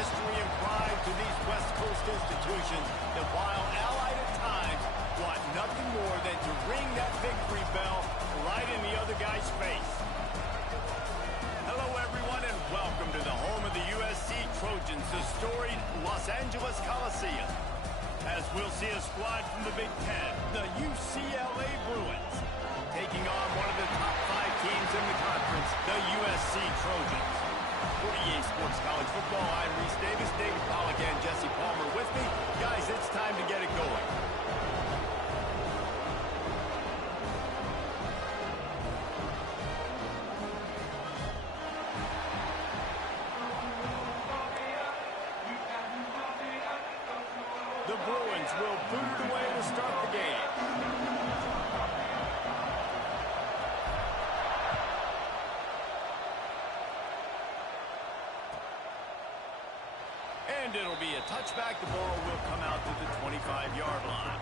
history and pride to these West Coast institutions that, while allied at times, want nothing more than to ring that victory bell right in the other guy's face. Hello, everyone, and welcome to the home of the USC Trojans, the storied Los Angeles Coliseum. As we'll see a squad from the Big Ten, the UCLA Bruins, taking on one of the top 5 teams in the conference, the USC Trojans. For EA Sports College Football, I'm Reese Davis, David Pollack, and Jesse Palmer with me. Guys, it's time to get it going. The Bruins will boot it away to start the game. And it'll be a touchback. The ball will come out to the 25-yard line.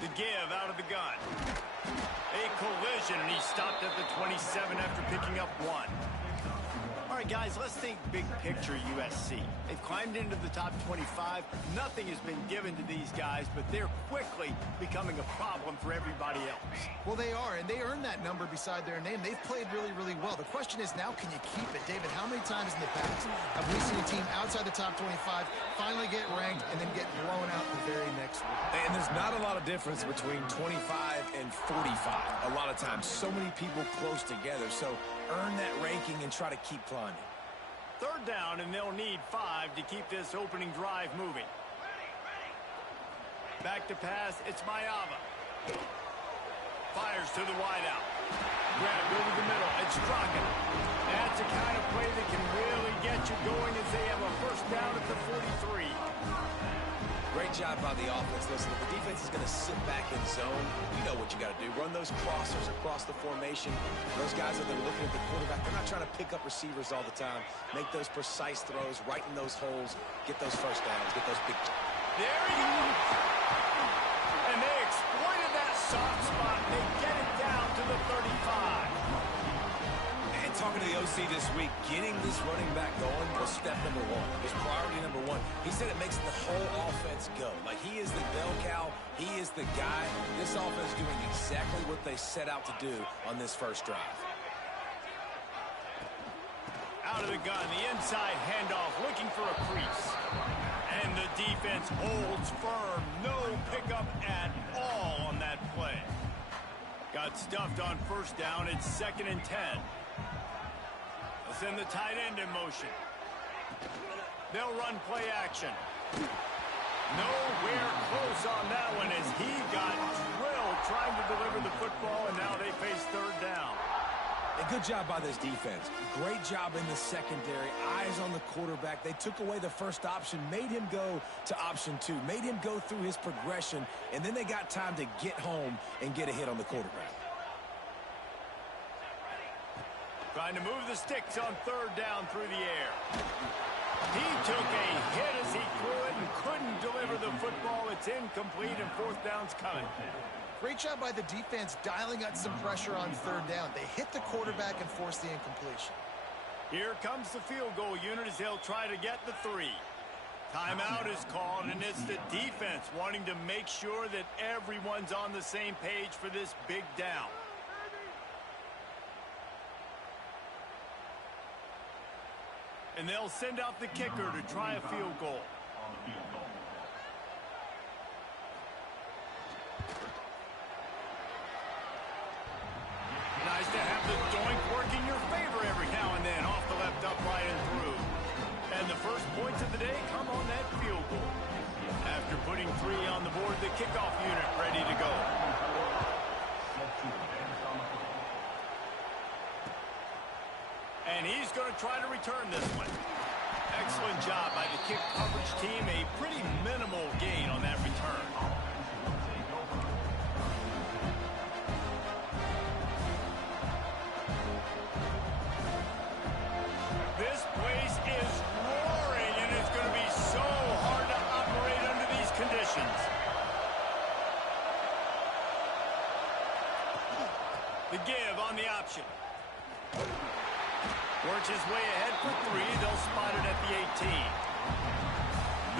The give out of the gun. A collision, and he stopped at the 27 after picking up 1. All right, guys, let's think big picture USC. They've climbed into the top 25. Nothing has been given to these guys, but they're quickly becoming a problem for everybody else. Well, they are, and they earned that number beside their name. They've played really, really well. The question is now, can you keep it? David, how many times in the past have we seen a team outside the top 25 finally get ranked and then get blown out the very next week? And there's not a lot of difference between 25 and 45. A lot of times, so many people close together. So earn that ranking and try to keep climbing. Third down, and they'll need 5 to keep this opening drive moving. Back to pass, it's Mayava. Fires to the wideout. Grabbed over the middle, it's Straka. That's the kind of play that can really get you going as they have a first down at the 43. Great job by the offense. Listen, if the defense is going to sit back in zone, you know what you got to do. Run those crossers across the formation. Those guys that are looking at the quarterback, they're not trying to pick up receivers all the time. Make those precise throws, right in those holes, get those first downs, get those big... There he goes! And they exploited that soft spot. They get it down to the 35. And talking to the OC this week, getting this running back going was step number one. It was priority number one. He said it makes the whole offense go. Like, he is the bell cow. He is the guy. This offense doing exactly what they set out to do on this first drive. Out of the gun, the inside handoff, looking for a crease. And the defense holds firm. No pickup at all on that play. Got stuffed on first down. It's 2nd and 10. They'll send the tight end in motion. They'll run play action. Nowhere close on that one as he got drilled trying to deliver the football, and now they face 3rd down. A good job by this defense. Great job in the secondary. Eyes on the quarterback. They took away the first option, made him go to option 2, made him go through his progression, and then they got time to get home and get a hit on the quarterback. Trying to move the sticks on 3rd down through the air. He took a hit as he threw it and couldn't deliver the football. It's incomplete, and 4th down's coming. Great job by the defense dialing up some pressure on 3rd down. They hit the quarterback and forced the incompletion. Here comes the field goal unit as they'll try to get the 3. Timeout is called, and it's the defense wanting to make sure that everyone's on the same page for this big down. And they'll send out the kicker to try a field goal. Nice to have the doink work in your favor every now and then, off the left upright and through. And the first points of the day come on that field goal. After putting 3 on the board, the kickoff unit ready to go. And he's going to try to return this one. Excellent job by the kick coverage team. A pretty minimal gain on that return. This place is roaring, and it's going to be so hard to operate under these conditions. The give on the option. Works his way ahead for 3. They'll spot it at the 18.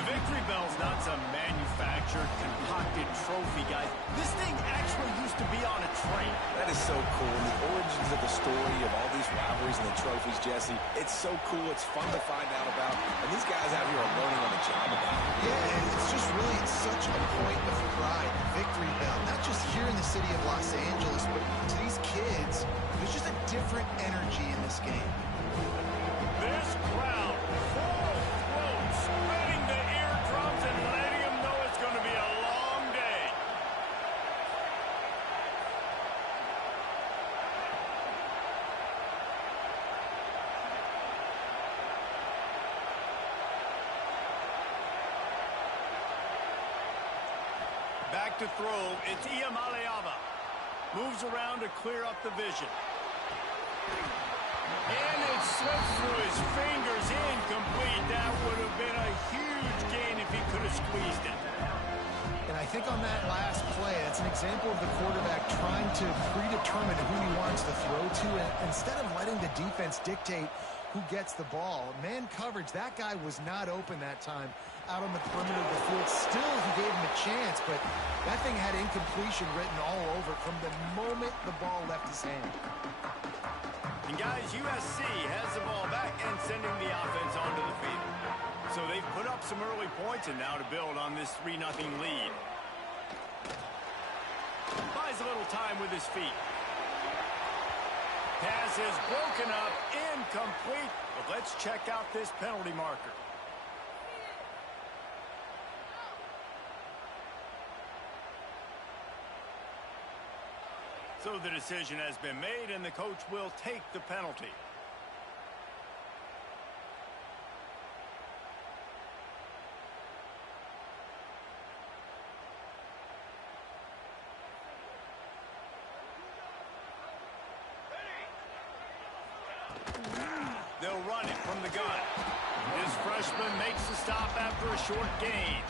The victory bell's not some manufactured, concocted trophy, guys. This thing actually used to be on a train. That is so cool. The origins of the story of all these rivalries and the trophies, Jesse, it's so cool. It's fun to find out about. And these guys out here are learning on the job about it. Yeah, and it's just really such a point of pride, victory bell. Not just here in the city of Los Angeles, but to these kids, there's just a different energy in this game. This crowd, full throat, spreading the eardrums and letting them know it's going to be a long day. Back to throw, it's Ncaa25. Moves around to clear up the vision. And it slips through his fingers, incomplete. That would have been a huge gain if he could have squeezed it. And I think on that last play, that's an example of the quarterback trying to predetermine who he wants to throw to, and instead of letting the defense dictate who gets the ball. Man coverage, that guy was not open that time out on the perimeter of the field. Still, he gave him a chance, but that thing had incompletion written all over it from the moment the ball left his hand. And guys, USC has the ball back and sending the offense onto the field. So they've put up some early points, and now to build on this 3-0 lead. Buys a little time with his feet. Pass is broken up, incomplete. But let's check out this penalty marker. So the decision has been made, and the coach will take the penalty. They'll run it from the gun. This freshman makes the stop after a short gain.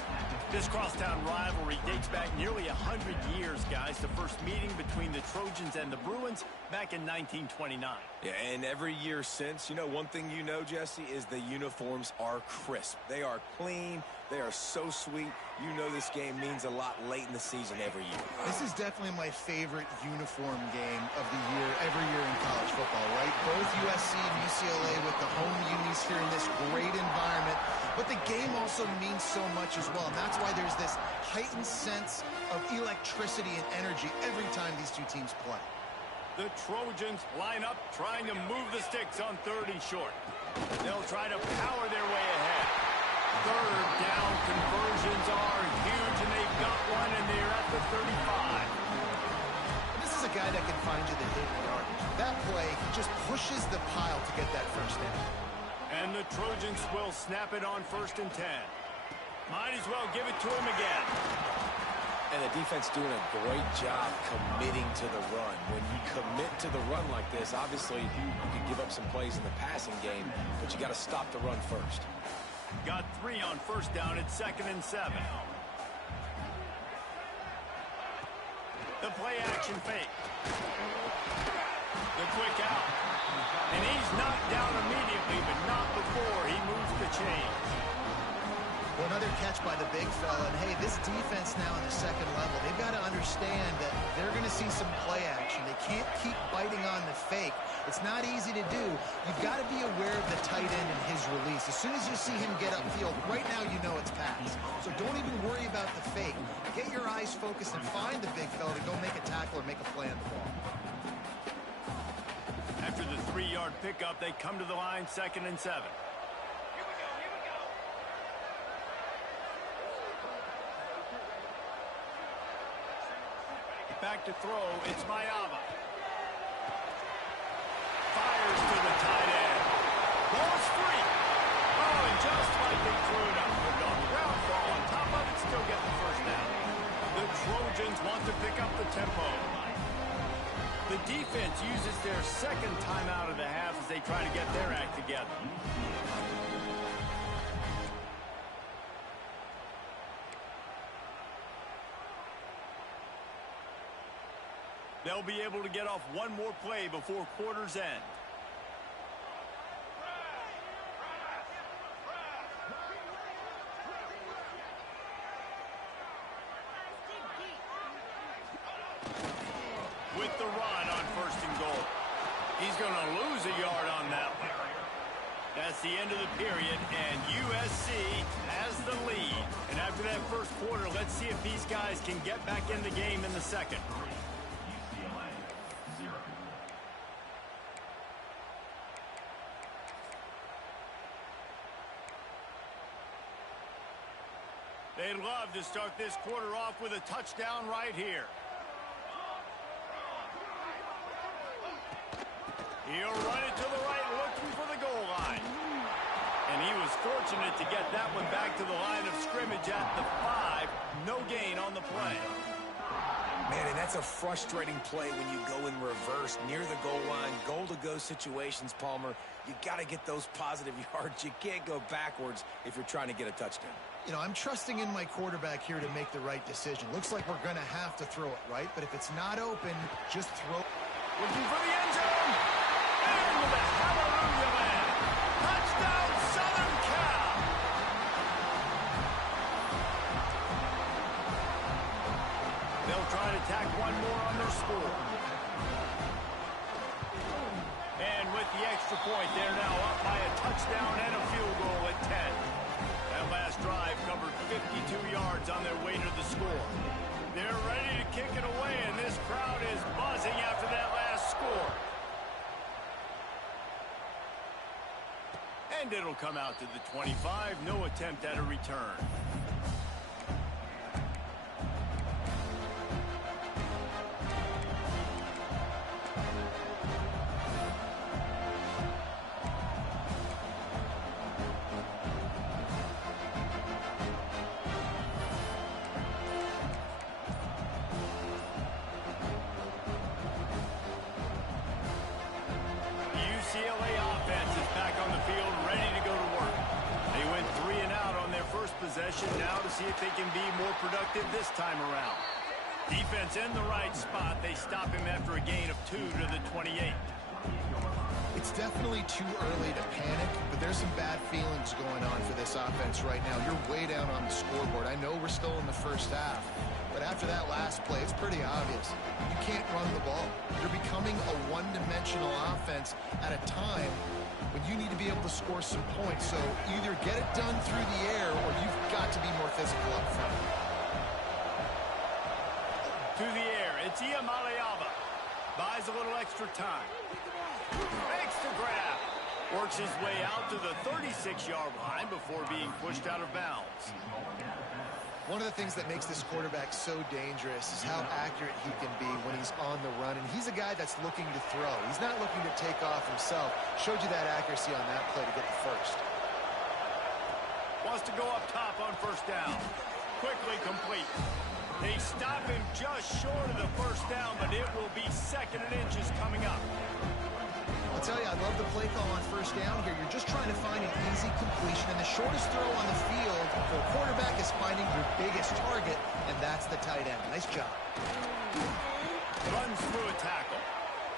This crosstown rivalry dates back nearly 100 years, guys. The first meeting between the Trojans and the Bruins back in 1929. Yeah, and every year since, you know, one thing you know, Jesse, is the uniforms are crisp. They are clean. They are so sweet. You know this game means a lot late in the season every year. This is definitely my favorite uniform game of the year, every year in college football, right? Both USC and UCLA with the home unis here in this great environment. But the game also means so much as well. And that's why there's this heightened sense of electricity and energy every time these two teams play. The Trojans line up, trying to move the sticks on 3rd and short. They'll try to power their way ahead. 3rd down conversions are huge, and they've got one, and they're at the 35. This is a guy that can find you the hidden yardage. That play, he just pushes the pile to get that first down. And the Trojans will snap it on 1st and 10. Might as well give it to him again. And the defense doing a great job committing to the run. When you commit to the run like this, obviously you can give up some plays in the passing game, but you got to stop the run first. Got 3 on 1st down at 2nd and 7. The play action fake. The quick out. And he's knocked down immediately, but not before he moves the chains. Well, another catch by the big fella. And, hey, this defense now in the 2nd level, they've got to understand that they're going to see some play action. They can't keep biting on the fake. It's not easy to do. You've got to be aware of the tight end and his release. As soon as you see him get upfield, right now you know it's pass. So don't even worry about the fake. Get your eyes focused and find the big fella to go make a tackle or make a play on the ball. After the 3-yard pickup, they come to the line, 2nd and 7. Back to throw, it's Mayava. Fires to the tight end. Ball's free. Oh, and just like they threw it up, put it on the ground ball on top of it, still get the first down. The Trojans want to pick up the tempo. The defense uses their 2nd timeout of the half as they try to get their act together. They'll be able to get off one more play before quarter's end. With the run on 1st and goal. He's going to lose a yard on that one. That's the end of the period, and USC has the lead. And after that first quarter, let's see if these guys can get back in the game in the 2nd. They'd love to start this quarter off with a touchdown right here. He'll run it to the right, looking for the goal line. And he was fortunate to get that one back to the line of scrimmage at the 5. No gain on the play. Man, and that's a frustrating play when you go in reverse near the goal line, goal-to-go situations, Palmer. You got to get those positive yards. You can't go backwards if you're trying to get a touchdown. You know, I'm trusting in my quarterback here to make the right decision. Looks like we're going to have to throw it, right? But if it's not open, just throw. Looking for the end zone. And with a hallelujah land. Touchdown, Southern Cal. They'll try to tack one more on their score. And with the extra point, they're now up by a touchdown and a field goal at 10. That last drive covered 52 yards on their way to the score. They're ready to kick it away, and this crowd is buzzing after that last score. And it'll come out to the 25. No attempt at a return. UCLA offense is back on the field, ready to go to work. They went 3 and out on their first possession, now to see if they can be more productive this time around. Defense in the right spot. They stop him after a gain of 2 to the 28. It's definitely too early to panic, but there's some bad feelings going on for this offense right now. You're way down on the scoreboard. I know we're still in the first half, but after that last play, it's pretty obvious. You can't run the ball. You're becoming a one-dimensional offense at a time when you need to be able to score some points. So either get it done through the air or you've got to be more physical up front. To the air, it's Ncaa25. Buys a little extra time. Makes the grab. Works his way out to the 36-yard line before being pushed out of bounds. One of the things that makes this quarterback so dangerous is how accurate he can be when he's on the run. And he's a guy that's looking to throw. He's not looking to take off himself. Showed you that accuracy on that play to get the first. Wants to go up top on first down. Quickly complete. They stop him just short of the first down, but it will be 2nd and inches coming up. I'll tell you, I love the play call on first down here. You're just trying to find an easy completion, and the shortest throw on the field for a quarterback is finding your biggest target, and that's the tight end. Nice job. Runs through a tackle.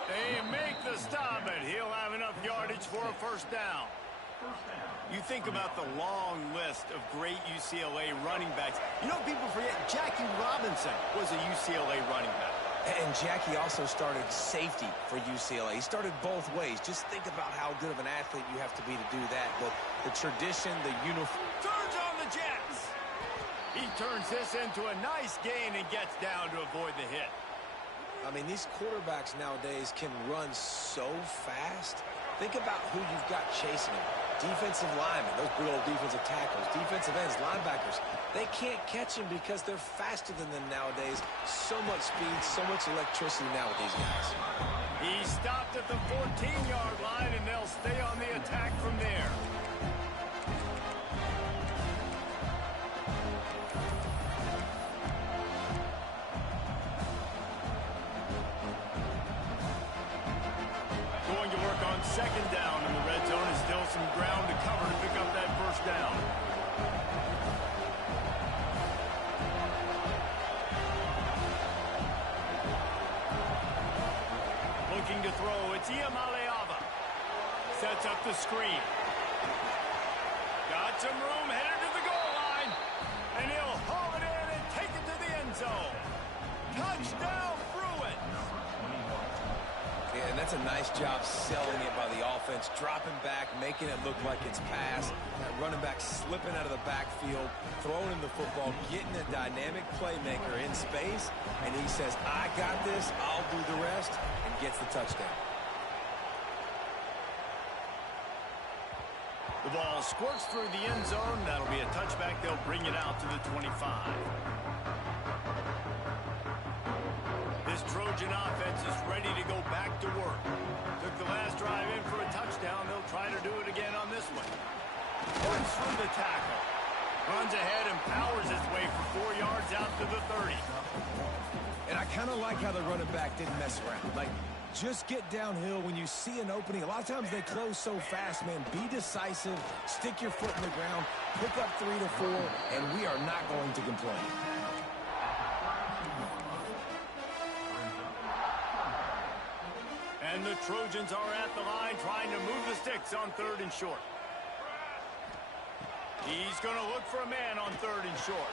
They make the stop, and he'll have enough yardage for a first down. You think about the long list of great UCLA running backs. You know, people forget Jackie Robinson was a UCLA running back. And Jackie also started safety for UCLA. He started both ways. Just think about how good of an athlete you have to be to do that. But the tradition, the uniform. Turns on the Jets. He turns this into a nice gain and gets down to avoid the hit. I mean, these quarterbacks nowadays can run so fast. Think about who you've got chasing him. Defensive linemen, those big old defensive tackles, defensive ends, linebackers. They can't catch him because they're faster than them nowadays. So much speed, so much electricity now with these guys. He stopped at the 14-yard line, and they'll stay on the attack from there. Going to work on 2nd down, and the red zone is still some ground to cover to pick up that first down. Looking to throw, it's Ncaa25. Sets up the screen. Got some room, headed to the goal line. And he'll haul it in and take it to the end zone. Touchdown, Bruins. Yeah, and that's a nice job selling it by the offense, dropping back, making it look like it's pass. That running back slipping out of the backfield, throwing him the football, getting a dynamic playmaker in space, and he says, I got this, I'll do the rest, and gets the touchdown. The ball squirts through the end zone. That'll be a touchback. They'll bring it out to the 25. This Trojan offense is ready to go back to work. Took the last drive in for a touchdown. They'll try to do it again on this one. Runs through the tackle. Runs ahead and powers his way for 4 yards out to the 30. And I kind of like how the running back didn't mess around. Like, just get downhill when you see an opening. A lot of times they close so fast, man. Be decisive, stick your foot in the ground, pick up 3 to 4, and we are not going to complain. And the Trojans are at the line trying to move the sticks on 3rd and short. He's going to look for a man on 3rd and short.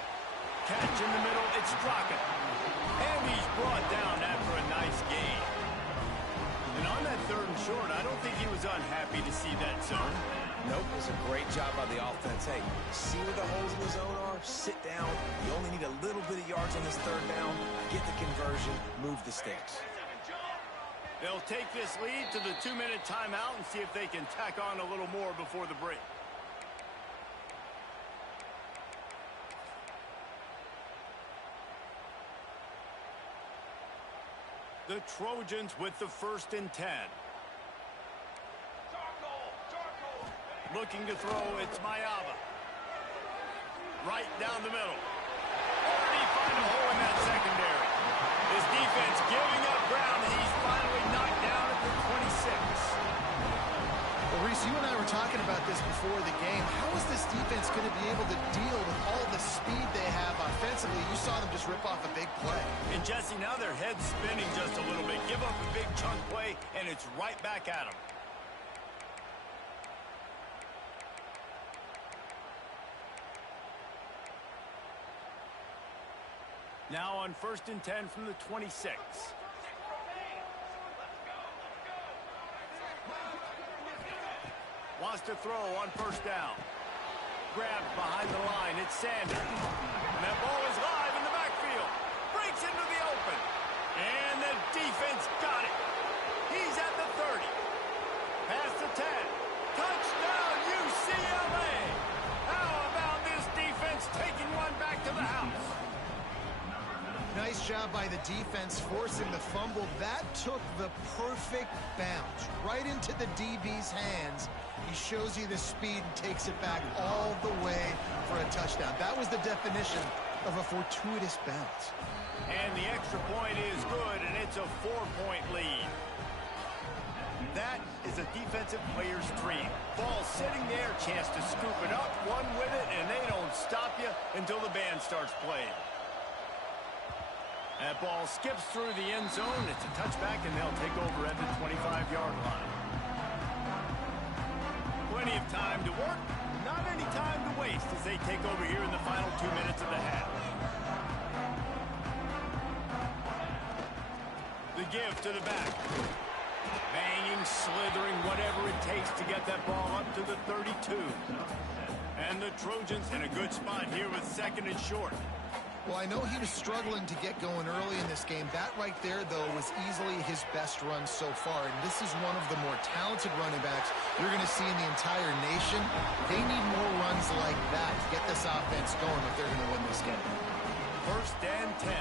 Catch in the middle, it's Straka. And he's brought down after a nice gain. And on that 3rd and short, I don't think he was unhappy to see that zone. Nope, it was a great job by the offense. Hey, see where the holes in the zone are? Sit down. You only need a little bit of yards on this 3rd down. Get the conversion, move the sticks. They'll take this lead to the 2-minute timeout and see if they can tack on a little more before the break. The Trojans with the 1st and 10. Looking to throw, it's Ncaa25. Right down the middle. Already find a hole in that secondary. His defense giving up ground, and he's finally knocked down at the 26. Well, Reese, you and I were talking about this before the game. How is this defense going to be able to deal with all the speed they have offensively? You saw them just rip off a big play. And Jesse, now their head's spinning just a little bit. Give up a big chunk play, and it's right back at them. Now on 1st and 10 from the 26. Wants to throw on 1st down. Grabbed behind the line. It's Sanders. And that ball is live in the backfield. Breaks into the open. And the defense got it. He's at the 30. Past the 10. Touchdown, UCLA. How about this defense taking one back to the house? Nice job by the defense forcing the fumble. That took the perfect bounce right into the DB's hands. He shows you the speed and takes it back all the way for a touchdown. That was the definition of a fortuitous bounce. And the extra point is good, and it's a 4-point lead. That is a defensive player's dream. Ball sitting there, chance to scoop it up, one with it, and they don't stop you until the band starts playing. That ball skips through the end zone. It's a touchback, and they'll take over at the 25-yard line. Plenty of time to work, not any time to waste as they take over here in the final 2 minutes of the half. The give to the back. Banging, slithering, whatever it takes to get that ball up to the 32. And the Trojans in a good spot here with 2nd and short. Well, I know he was struggling to get going early in this game. That right there, though, was easily his best run so far. And this is one of the more talented running backs you're going to see in the entire nation. They need more runs like that to get this offense going if they're going to win this game. 1st and 10.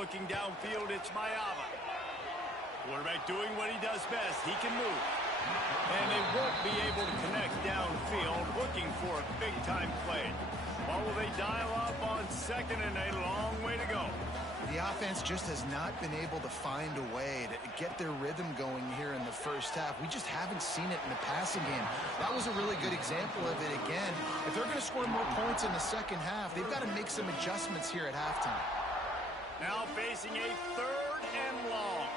Looking downfield, it's Ncaa25. Quarterback doing what he does best. He can move. And they won't be able to connect downfield, looking for a big-time play. Or will they dial up on 2nd and a long way to go? The offense just has not been able to find a way to get their rhythm going here in the first half. We just haven't seen it in the passing game. That was a really good example of it again. If they're going to score more points in the second half, they've got to make some adjustments here at halftime. Now facing a 3rd and long.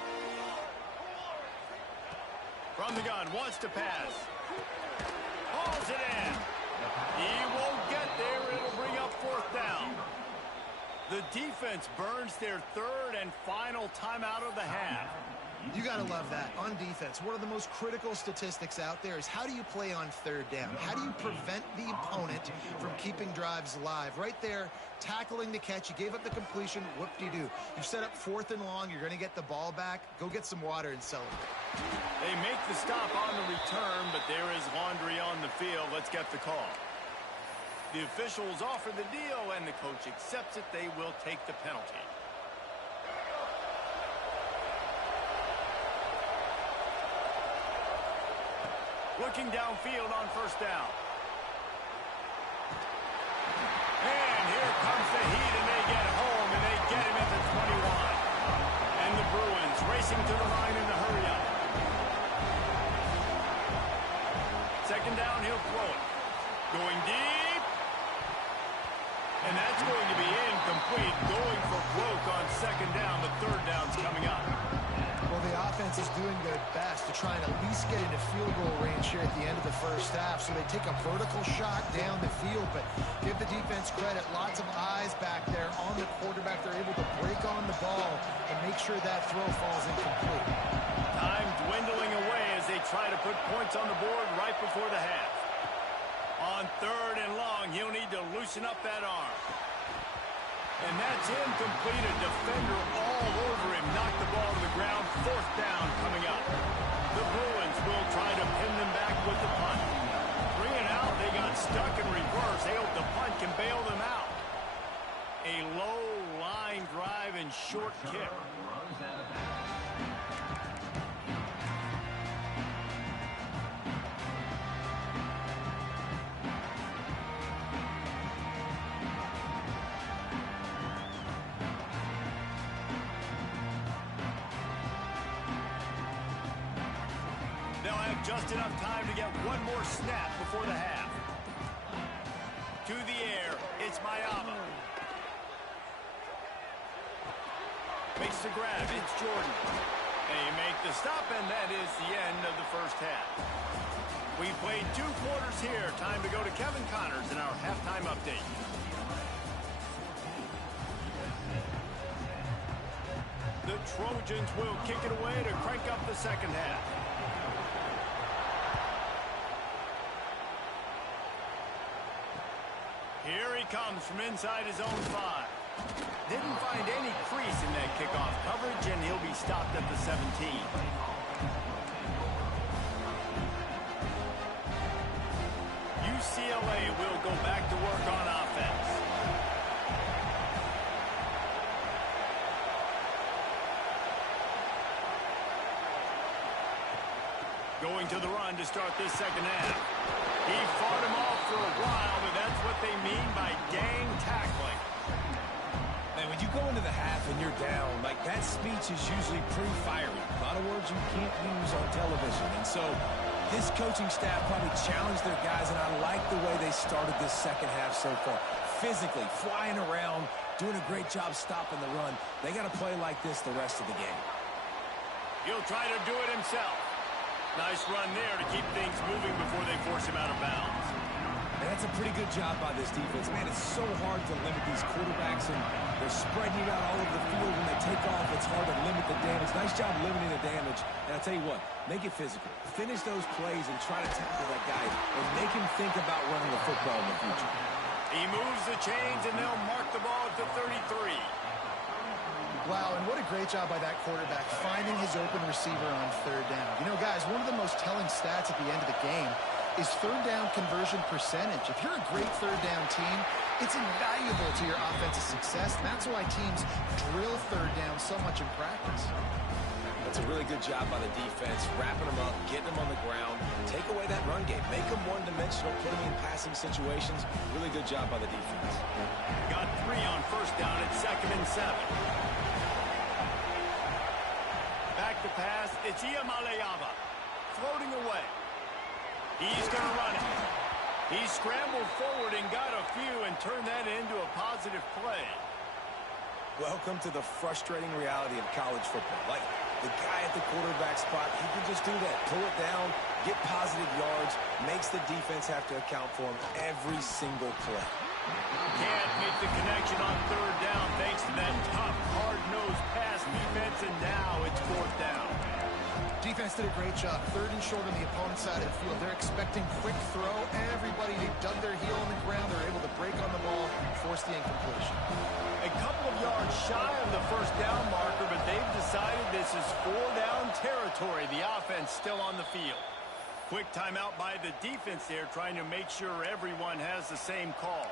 From the gun, wants to pass. Hauls it in. He won't get there. It'll bring up 4th down. The defense burns their 3rd and final timeout of the half. You got to love that. On defense, one of the most critical statistics out there is how do you play on 3rd down? How do you prevent the opponent from keeping drives alive? Right there, tackling the catch. You gave up the completion. Whoop-de-doo. You've set up 4th and long. You're going to get the ball back. Go get some water and celebrate. They make the stop on the return, but there is laundry on the field. Let's get the call. The officials offer the deal, and the coach accepts it. They will take the penalty. Looking downfield on 1st down. And here comes the heat, and they get home, and they get him at the 21. And the Bruins racing to the line in the hurry-up. 2nd down, he'll throw it. Going deep. And that's going to be incomplete. Going for broke on 2nd down. The 3rd down's coming up. Well, the offense is doing their best to try and at least get into field goal range here at the end of the first half. So they take a vertical shot down the field, but give the defense credit. Lots of eyes back there on the quarterback. They're able to break on the ball and make sure that throw falls incomplete. Time dwindling away as they try to put points on the board right before the half. On 3rd and long, he'll need to loosen up that arm. And that's incomplete. A defender all over him. Knocked the ball to the ground. 4th down coming up. The Bruins will try to pin them back with the punt. 3 and out. They got stuck in reverse. They hope the punt can bail them out. A low line drive and short kick. Just enough time to get one more snap before the half. To the air, it's Ncaa25. Makes the grab, it's Jordan. They make the stop, and that is the end of the first half. We played 2 quarters here. Time to go to Kevin Connors in our halftime update. The Trojans will kick it away to crank up the second half. Here he comes from inside his own 5. Didn't find any crease in that kickoff coverage, and he'll be stopped at the 17. UCLA will go back to work on offense. Going to the run to start this second half. He fought him off for a while, but that's what they mean by gang tackling. Man, when you go into the half and you're down, like that speech is usually pretty fiery. A lot of words you can't use on television. And so this coaching staff probably challenged their guys, and I like the way they started this second half so far. Physically, flying around, doing a great job stopping the run. They got to play like this the rest of the game. He'll try to do it himself. Nice run there to keep things moving before they force him out of bounds. And that's a pretty good job by this defense. Man, it's so hard to limit these quarterbacks, and they're spreading it out all over the field. When they take off, it's hard to limit the damage. Nice job limiting the damage. And I'll tell you what, make it physical. Finish those plays and try to tackle that guy and make him think about running the football in the future. He moves the chains, and they'll mark the ball at the 33. Wow, and what a great job by that quarterback, finding his open receiver on third down. You know, guys, one of the most telling stats at the end of the game is third down conversion percentage. If you're a great third down team, it's invaluable to your offensive success, and that's why teams drill third down so much in practice. That's a really good job by the defense, wrapping them up, getting them on the ground, take away that run game, make them one-dimensional, put them in passing situations. Really good job by the defense. Got 3 on first down at 2nd and 7. Back to pass, it's Ncaa25, floating away. He's going to run it. He scrambled forward and got a few and turned that into a positive play. Welcome to the frustrating reality of college football. Like, the guy at the quarterback spot, he can just do that. Pull it down, get positive yards, makes the defense have to account for him every single play. Can't make the connection on third down thanks to that tough, hard-nosed pass defense, and now it's 4th down. Defense did a great job. 3rd and short on the opponent's side of the field. They're expecting quick throw. Everybody, they dug their heel on the ground. They're able to break on the ball, force the incompletion. A couple of yards shy of the 1st down marker, but they've decided this is 4-down territory. The offense still on the field. Quick timeout by the defense there, trying to make sure everyone has the same call.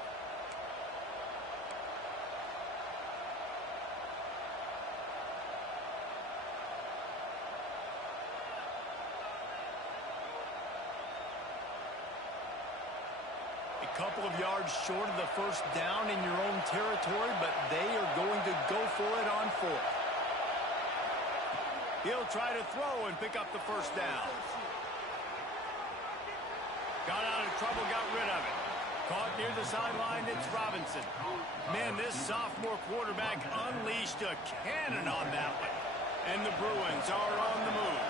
Couple of yards short of the 1st down in your own territory, but they are going to go for it on 4th. He'll try to throw and pick up the 1st down. Got out of trouble, got rid of it. Caught near the sideline, it's Robinson. Man, this sophomore quarterback unleashed a cannon on that one. And the Bruins are on the move.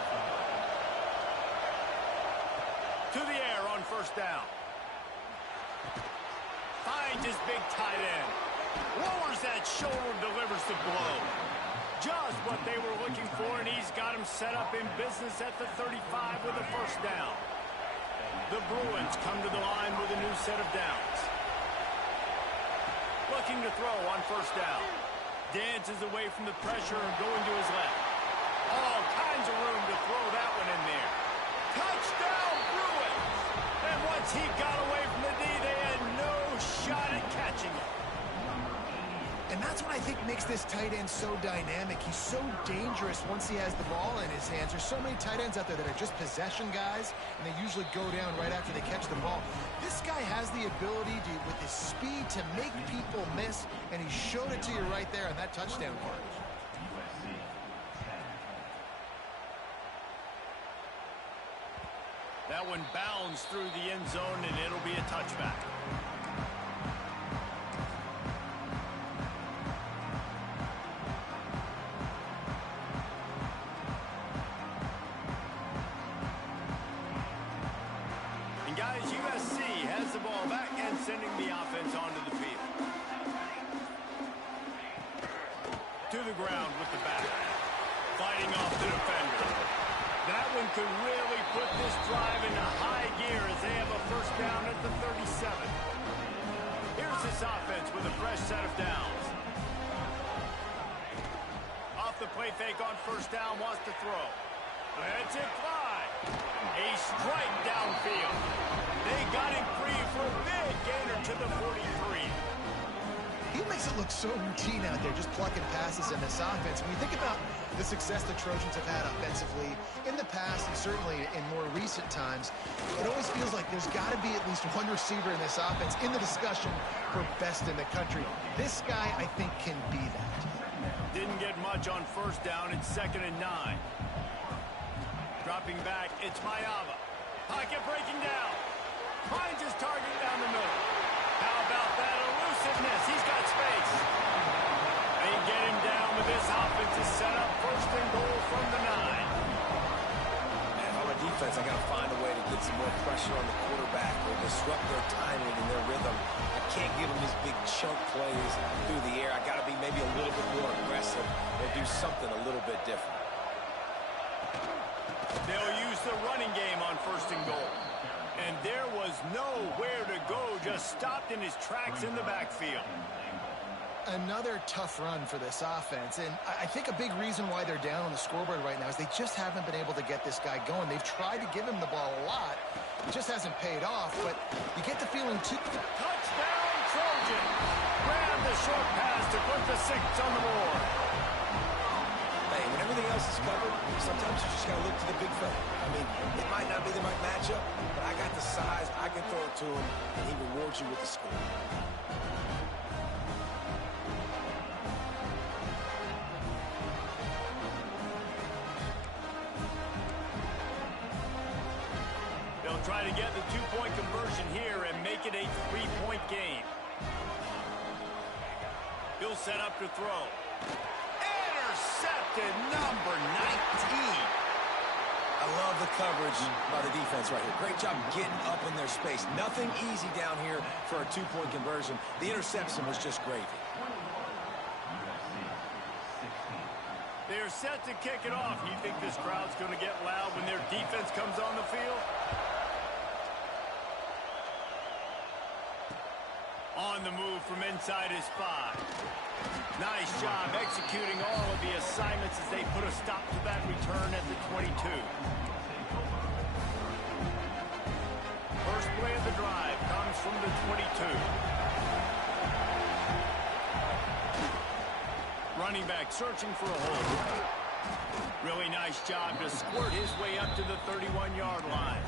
To the air on 1st down. Finds his big tight end. Lowers that shoulder, delivers the blow. Just what they were looking for, and he's got him set up in business at the 35 with a 1st down. The Bruins come to the line with a new set of downs. Looking to throw on 1st down. Dances away from the pressure and going to his left. All kinds of room to throw that one in there. Touchdown, Bruins! And once he got away from the D, they had no shot at catching it. And that's what I think makes this tight end so dynamic. He's so dangerous once he has the ball in his hands. There's so many tight ends out there that are just possession guys, and they usually go down right after they catch the ball. This guy has the ability to, with his speed, to make people miss, and he showed it to you right there on that touchdown part. That one bounds through the end zone, and it'll be a touchback. sending the offense onto the field. To the ground with the back. Fighting off the defender. That one could really put this drive into high gear as they have a first down at the 37. Here's this offense with a fresh set of downs. Off the play fake on first down, wants to throw. Lets it fly. A strike downfield. They got him free for a big gainer to the 43. He makes it look so routine out there, just plucking passes in this offense. When you think about the success the Trojans have had offensively in the past and certainly in more recent times, it always feels like there's got to be at least one receiver in this offense in the discussion for best in the country. This guy, I think, can be that. Didn't get much on first down. It's 2nd and 9. Dropping back, it's Ncaa25. Pocket breaking down. Finds his target down the middle. How about that elusiveness? He's got space. They get him down with this offense is set up 1st and goal from the 9. Man, if I'm a defense, I got to find a way to get some more pressure on the quarterback or disrupt their timing and their rhythm. I can't give them these big chunk plays through the air. I got to be maybe a little bit more aggressive or do something a little bit different. They'll use the running game on 1st and goal. And there was nowhere to go, just stopped in his tracks in the backfield. Another tough run for this offense, and I think a big reason why they're down on the scoreboard right now is they just haven't been able to get this guy going. They've tried to give him the ball a lot. It just hasn't paid off, but you get the feeling too. Touchdown, Trojan! Grab the short pass to put the 6 on the board. Hey, when everything else is covered, sometimes you just got to look to the big fella. I mean, it might not be the right matchup, but I got the size, I can throw it to him, and he rewards you with the score. They'll try to get the 2-point conversion here and make it a 3-point game. He'll set up to throw. Intercepted, number 19. I love the coverage by the defense right here. Great job getting up in their space. Nothing easy down here for a 2-point conversion. The interception was just gravy. They're set to kick it off. You think this crowd's going to get loud when their defense comes on the field? On the move from inside his 5. Nice job executing all of the assignments as they put a stop to that return at the 22. First play of the drive comes from the 22. Running back searching for a hole. Really nice job to squirt his way up to the 31-yard line.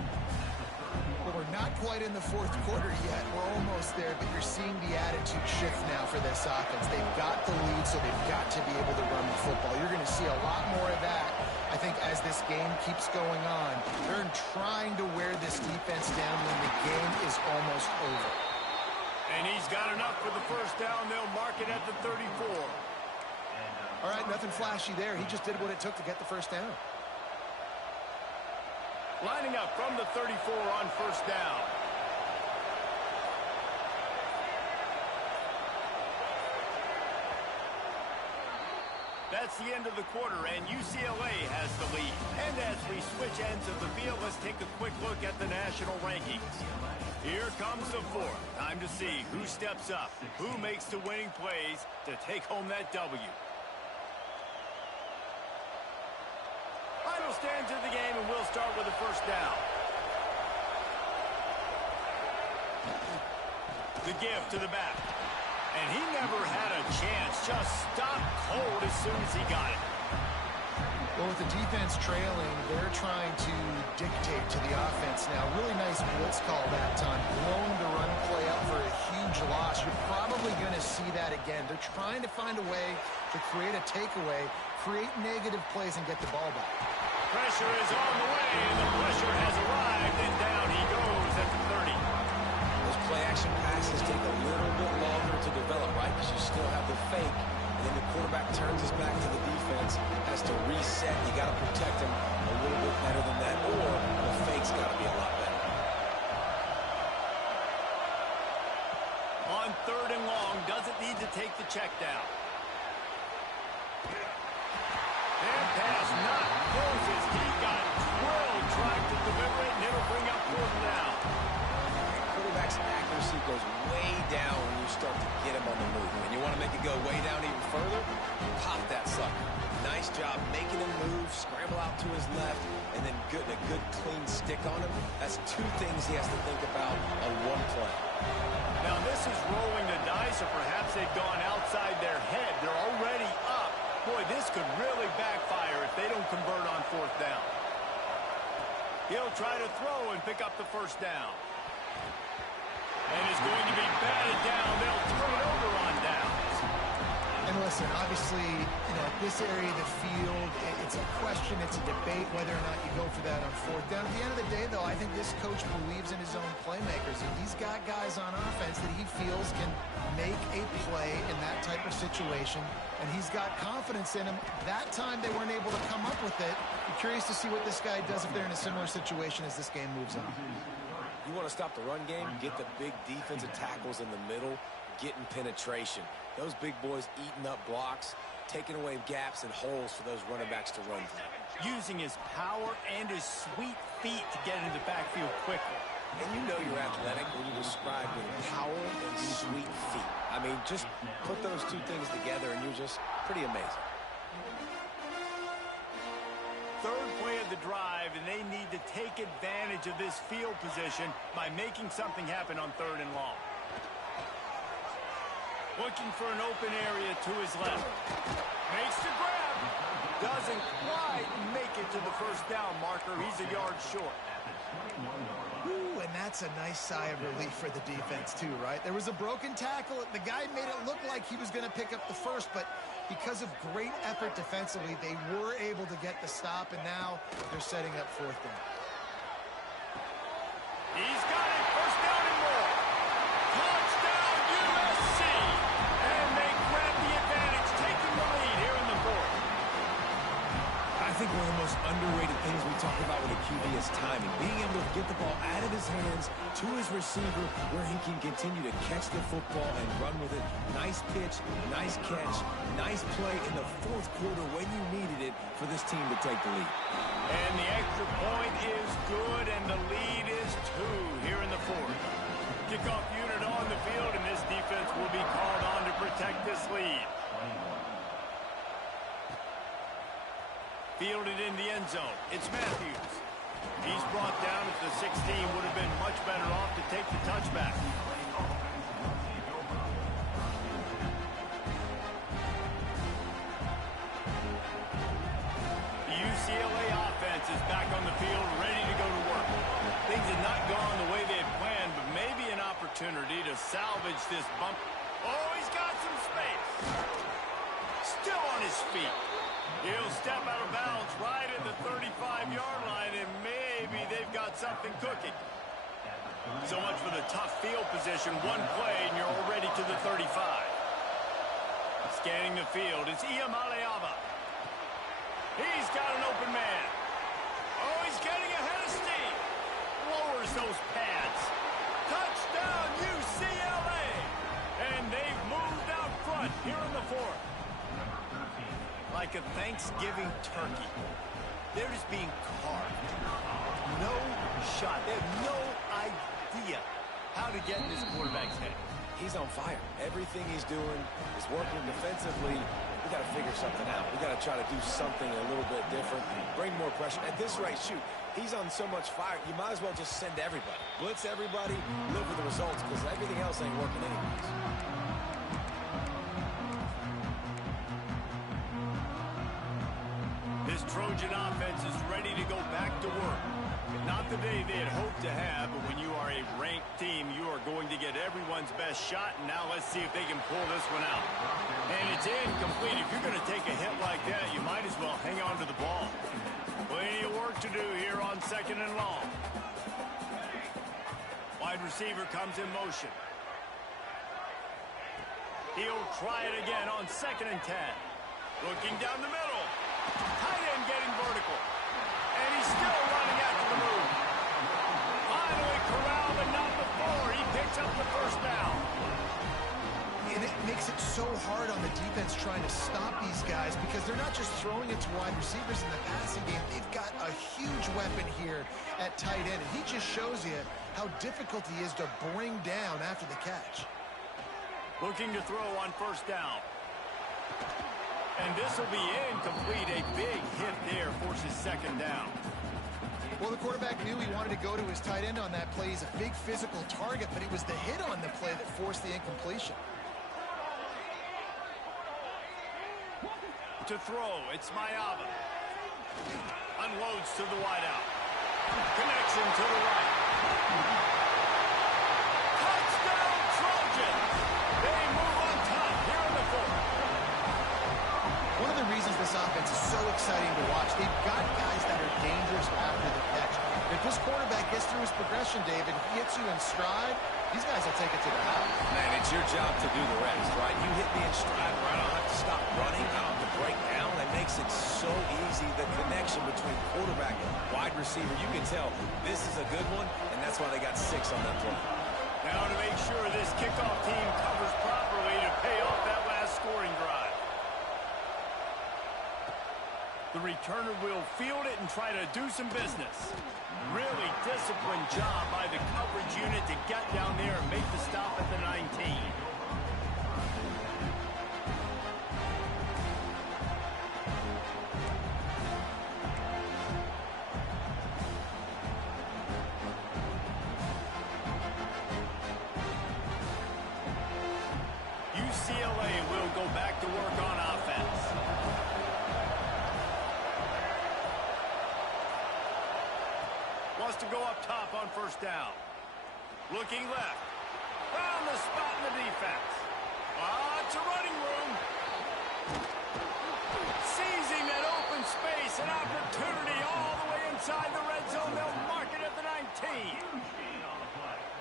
Well, we're not quite in the 4th quarter yet. We're almost there, but you're seeing the attitude shift now for this offense. They've got the lead, so they've got to be able to run the football. You're going to see a lot more of that, I think, as this game keeps going on. They're trying to wear this defense down when the game is almost over. And he's got enough for the first down. They'll mark it at the 34. All right, nothing flashy there. He just did what it took to get the first down. Lining up from the 34 on first down. That's the end of the quarter, and UCLA has the lead. And as we switch ends of the field, let's take a quick look at the national rankings. Here comes the 4th. Time to see who steps up, who makes the winning plays to take home that W. Final stands of the game, and we'll start with the first down. The give to the back. And he never had a chance. Just stopped cold as soon as he got it. Well, with the defense trailing, they're trying to dictate to the offense now. Really nice blitz call that time. Blowing the run play up for a huge loss. You're probably going to see that again. They're trying to find a way to create a takeaway, create negative plays, and get the ball back. Pressure is on the way, and the pressure has arrived, and down he goes at the 30. Those play-action passes take a little bit longer to develop, right? Because you still have the fake, and then the quarterback turns his back to the defense, has to reset. You got to protect him a little bit better than that, or the fake's got to be a lot better. 3rd and long. Doesn't need to take the check down. And pass not closes. He got drilled trying to deliver it, and it'll bring up 4th down. Quarterback's accuracy goes way down when you start to get him on the move. And you want to make it go way down even further? Pop that sucker. Nice job making him move, scramble out to his left, and then getting a good clean stick on him. That's 2 things he has to think about on one play. Now this is rolling the dice, or perhaps they've gone outside their head. They're already up. Boy, this could really backfire if they don't convert on 4th down. He'll try to throw and pick up the 1st down. And is going to be batted down. They'll turn it over on downs. And listen, obviously, this area of the field, it's a question, it's a debate whether or not you go for that on 4th down. At the end of the day, though, I think this coach believes in his own playmakers. And he's got guys on offense that he feels can make a play in that type of situation. And he's got confidence in him. That time they weren't able to come up with it. I'm curious to see what this guy does if they're in a similar situation as this game moves on. You want to stop the run game, get the big defensive tackles in the middle, getting penetration. Those big boys eating up blocks, taking away gaps and holes for those running backs to run through. Using his power and his sweet feet to get into the backfield quickly. And you know you're athletic when you describe with power and sweet feet. I mean, just put those 2 things together and you're just pretty amazing. 3rd play of the drive, and they need to take advantage of this field position by making something happen on 3rd and long. Looking for an open area to his left. Makes the grab. Doesn't quite make it to the 1st down marker. He's a yard short. Ooh, and that's a nice sigh of relief for the defense, too, right? There was a broken tackle. The guy made it look like he was going to pick up the 1st, but because of great effort defensively, they were able to get the stop, and now they're setting up 4th down. He's got it. 1st down and more. Touchdown, USC. And they grab the advantage, taking the lead here in the 4th. I think one of the most underrated things we talk about with a QB is timing. Being able to get the ball out of his hands to his receiver where he can continue to catch the football and run with it. Nice pitch, nice catch, nice play in the 4th quarter when you needed it for this team to take the lead. And the extra point is good, and the lead is 2 here in the 4th. Kickoff unit on the field, and this defense will be called on to protect this lead. Fielded in the end zone. It's Matthews. He's brought down at the 16. Would have been much better off to take the touchback. The UCLA offense is back on the field, ready to go to work. Things had not gone the way they had planned, but maybe an opportunity to salvage this bump. Oh, he's got some space. Still on his feet. He'll step out of bounds right at the 35-yard line, and maybe they've got something cooking. So much for the tough field position. One play, and you're already to the 35. Scanning the field, it's Ncaa25. He's got an open man. Oh, he's getting ahead of steam. Lowers those pads. Touchdown, UCLA. And they've moved out front here in the 4th. Like a Thanksgiving turkey. They're just being carved. No shot. They have no idea how to get in this quarterback's head. He's on fire. Everything he's doing is working defensively. We got to figure something out. We got to try to do something a little bit different. Bring more pressure. At this rate, shoot, he's on so much fire, you might as well just send everybody. Blitz everybody, live with the results, because everything else ain't working anyways. This Trojan offense is ready to go back to work. Not the day they had hoped to have, but when you are a ranked team, you are going to get everyone's best shot, and now let's see if they can pull this one out. And it's incomplete. If you're going to take a hit like that, you might as well hang on to the ball. Plenty of work to do here on 2nd and long. Wide receiver comes in motion. He'll try it again on 2nd and 10. Looking down the middle. Tight end getting vertical. And he's still running after the move. Finally corralled, but not before. He picks up the 1st down. defense trying to stop these guys because they're not just throwing it to wide receivers in the passing game. They've got a huge weapon here at tight end, and he just shows you how difficult he is to bring down after the catch. Looking to throw on first down. And this will be incomplete. A big hit there forces second down. Well, the quarterback knew he wanted to go to his tight end on that play. He's a big physical target, but it was the hit on the play that forced the incompletion. To throw, it's Ncaa25. Unloads to the wideout. Connection to the right. Touchdown Trojans! They move on top here in the fourth. One of the reasons this offense is so exciting to watch, they've got guys that are dangerous after the catch. If this quarterback gets through his progression, David, he hits you in stride, these guys will take it to the house. Man, it's your job to do the rest, right? You hit me in stride where I don't have to stop running, I don't have to break down. That makes it so easy. The connection between quarterback and wide receiver, you can tell this is a good one, and that's why they got 6 on that play. Now to make sure this kickoff team covers properly to pay off that last scoring drive. The returner will field it and try to do some business. Really disciplined job by the coverage unit to get down there and make the stop at the 19. UCLA will go back to work on offense. Wants to go up top on first down. Looking left. Found the spot in the defense. Lots of running room. Seizing that open space. An opportunity all the way inside the red zone. They'll mark it at the 19.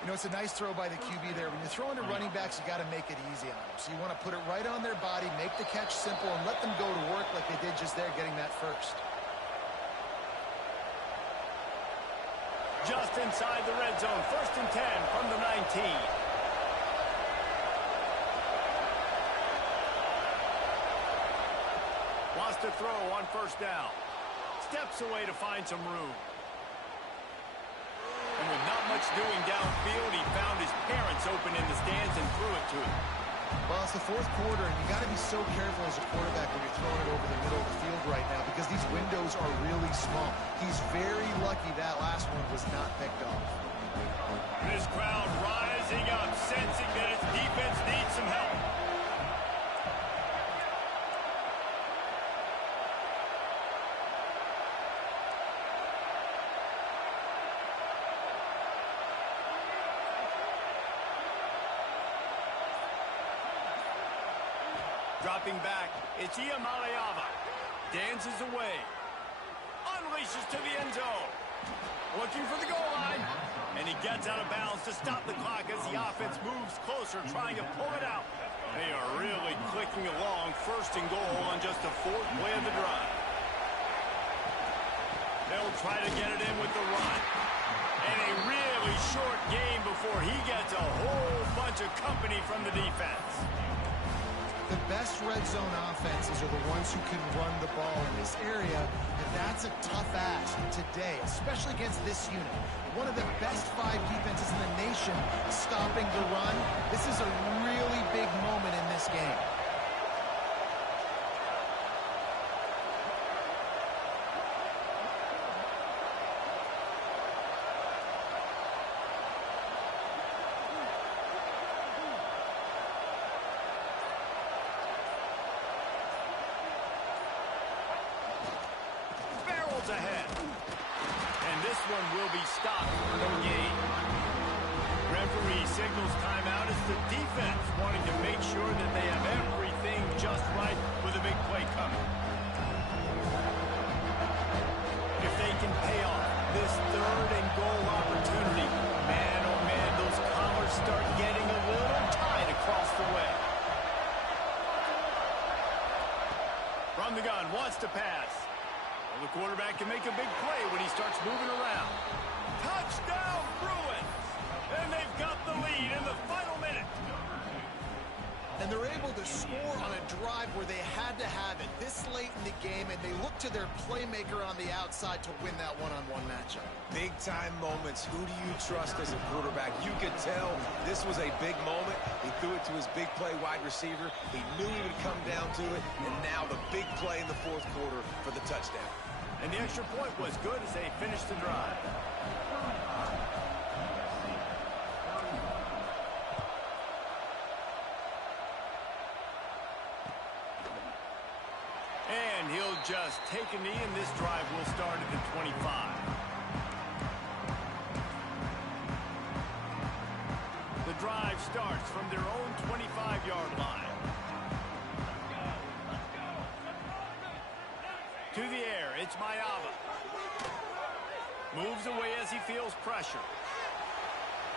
You know, it's a nice throw by the QB there. When you're throwing to running backs, you got to make it easy on them. So you want to put it right on their body, make the catch simple, and let them go to work like they did just there, getting that first. Just inside the red zone. 1st and 10 from the 19. Wants to throw on first down. Steps away to find some room. And with not much doing downfield, he found his parents open in the stands and threw it to him. Well, it's the 4th quarter, and you got to be so careful as a quarterback when you're throwing it over the middle of the field right now because these windows are really small. He's very lucky that last one was not picked off. This crowd rising up, sensing that its defense needs some help. Dropping back, it's Ncaa25. Dances away. Unleashes to the end zone. Looking for the goal line. And he gets out of bounds to stop the clock as the offense moves closer, trying to pull it out. They are really clicking along. 1st and goal on just the 4th play of the drive. They'll try to get it in with the run. And a really short game before he gets a whole bunch of company from the defense. The best red zone offenses are the ones who can run the ball in this area, and that's a tough ask today, especially against this unit. One of the best 5 defenses in the nation stopping the run. This is a really big moment in this game. Ahead. And this one will be stopped for no gain. Referee signals timeout as the defense wanting to make sure that they have everything just right with a big play coming. If they can pay off this 3rd and goal opportunity, man, oh man, those collars start getting a little tight across the way. From the gun, wants to pass. The quarterback can make a big play when he starts moving around. Touchdown, Bruins! And they've got the lead in the final minute. And they're able to score on a drive where they had to have it this late in the game, and they look to their playmaker on the outside to win that one-on-one matchup. Big-time moments. Who do you trust as a quarterback? You could tell this was a big moment. He threw it to his big play wide receiver. He knew he would come down to it, and now the big play in the fourth quarter for the touchdown. And the extra point was good as they finished the drive. And he'll just take a knee, and this drive will start at the 25. The drive starts from their own 25-yard line. To the air, it's Ncaa25. Moves away as he feels pressure.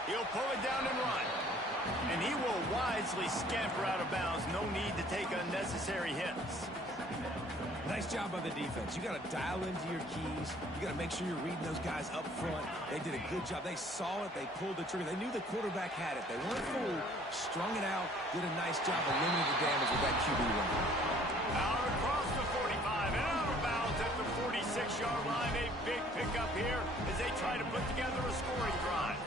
He'll pull it down and run. And he will wisely scamper out of bounds. No need to take unnecessary hits. Nice job by the defense. You got to dial into your keys. You got to make sure you're reading those guys up front. They did a good job. They saw it. They pulled the trigger. They knew the quarterback had it. They weren't fooled. Strung it out. Did a nice job of limiting the damage with that QB run. Out across the 45 and out of bounds at the 46-yard line. A big pickup here as they try to put together a scoring drive.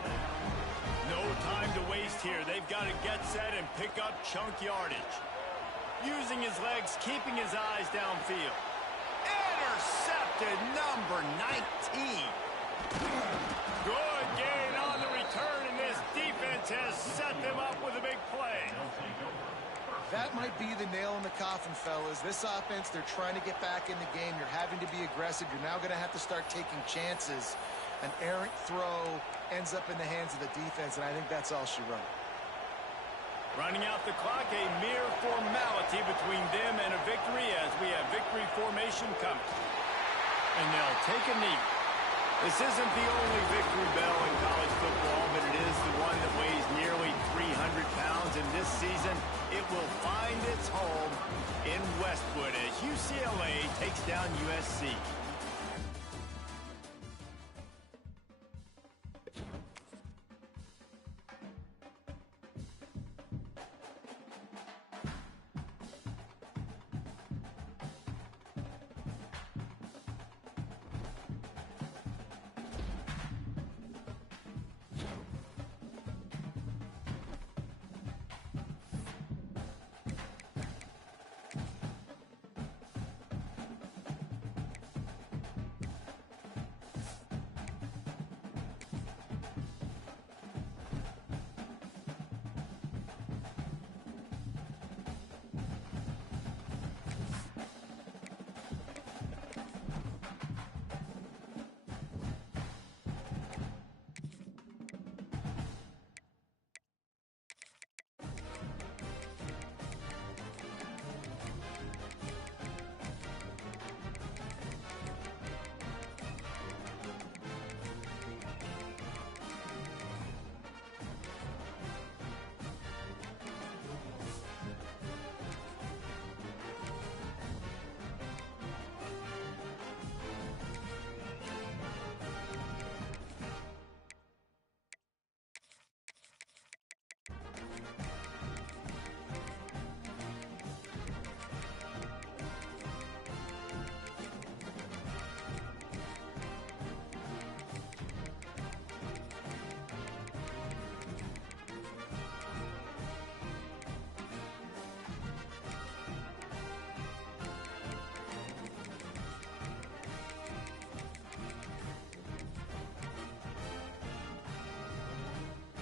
No time to waste here. They've got to get set and pick up chunk yardage. Using his legs, keeping his eyes downfield. Intercepted, number 19. Good gain on the return, and this defense has set them up with a big play. That might be the nail in the coffin, fellas. This offense, they're trying to get back in the game. You're having to be aggressive. You're now going to have to start taking chances. An errant throw ends up in the hands of the defense, and I think that's all she wrote. Running out the clock, a mere formality between them and a victory as we have victory formation coming. And they'll take a knee. This isn't the only victory bell in college football, but it is the one that weighs nearly 300 pounds. And this season, it will find its home in Westwood as UCLA takes down USC.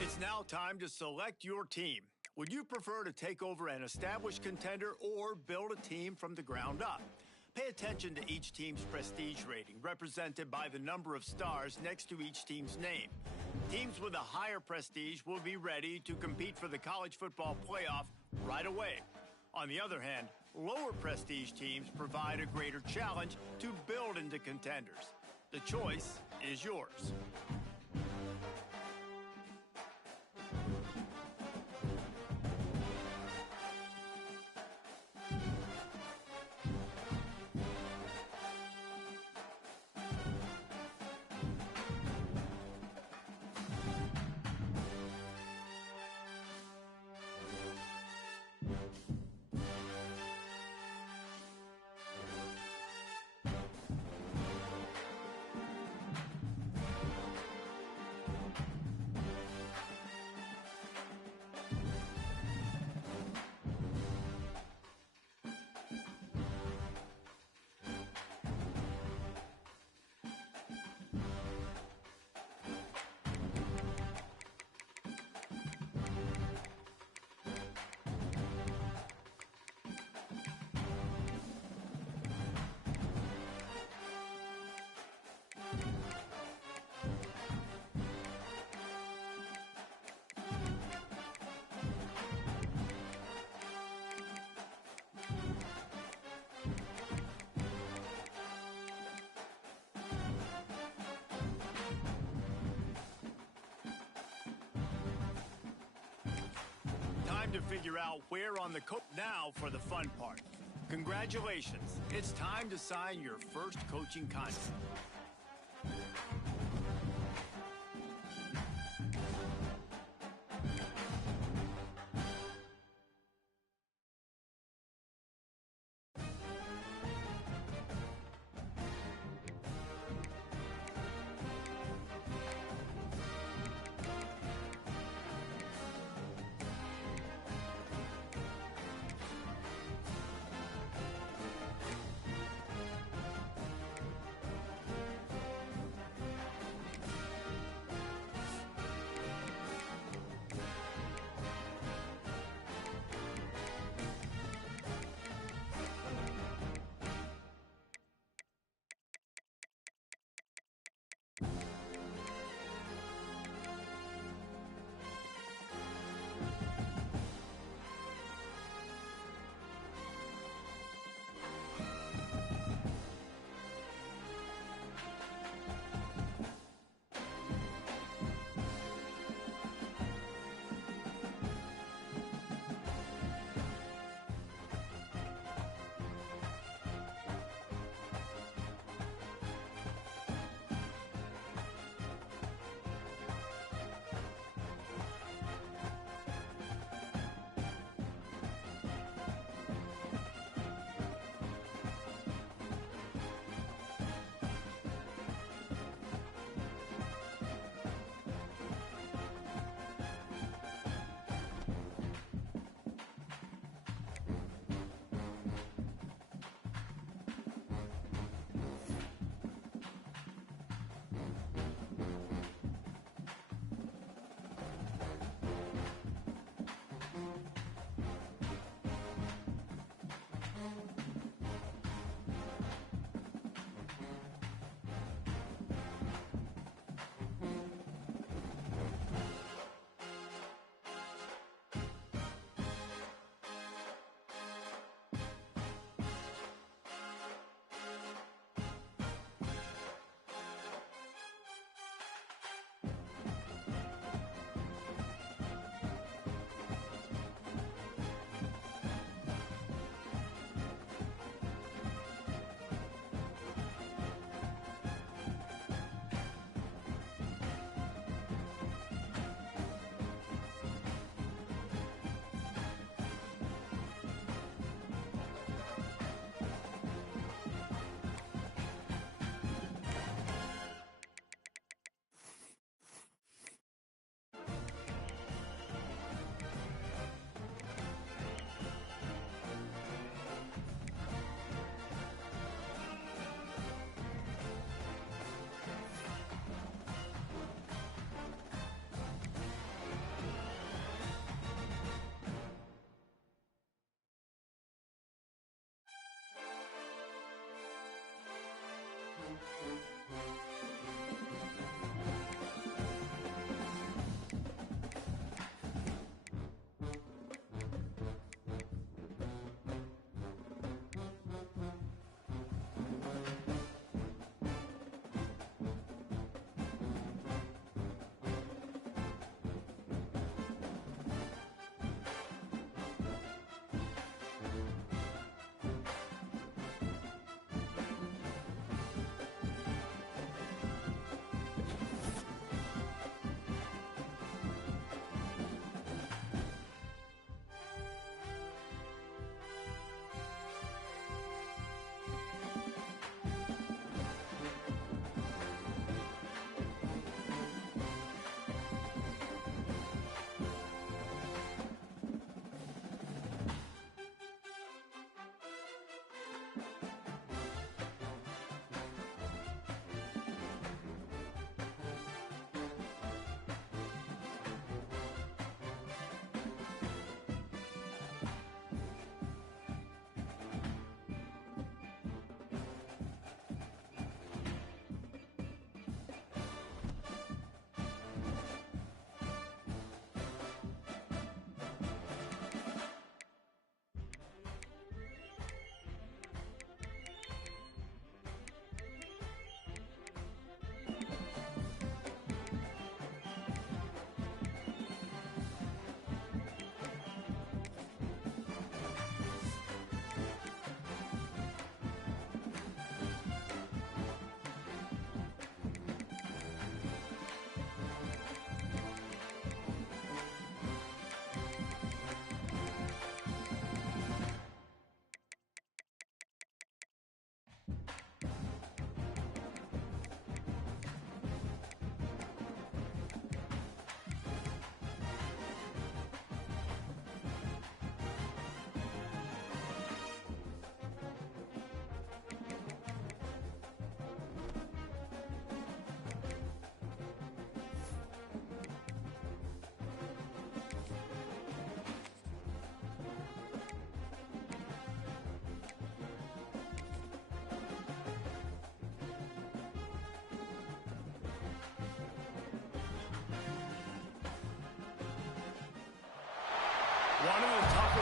It's now time to select your team. Would you prefer to take over an established contender or build a team from the ground up? Pay attention to each team's prestige rating, represented by the number of stars next to each team's name. Teams with a higher prestige will be ready to compete for the college football playoff right away. On the other hand, lower prestige teams provide a greater challenge to build into contenders. The choice is yours. to figure out where on the coach. Now for the fun part. Congratulations. It's time to sign your first coaching contract.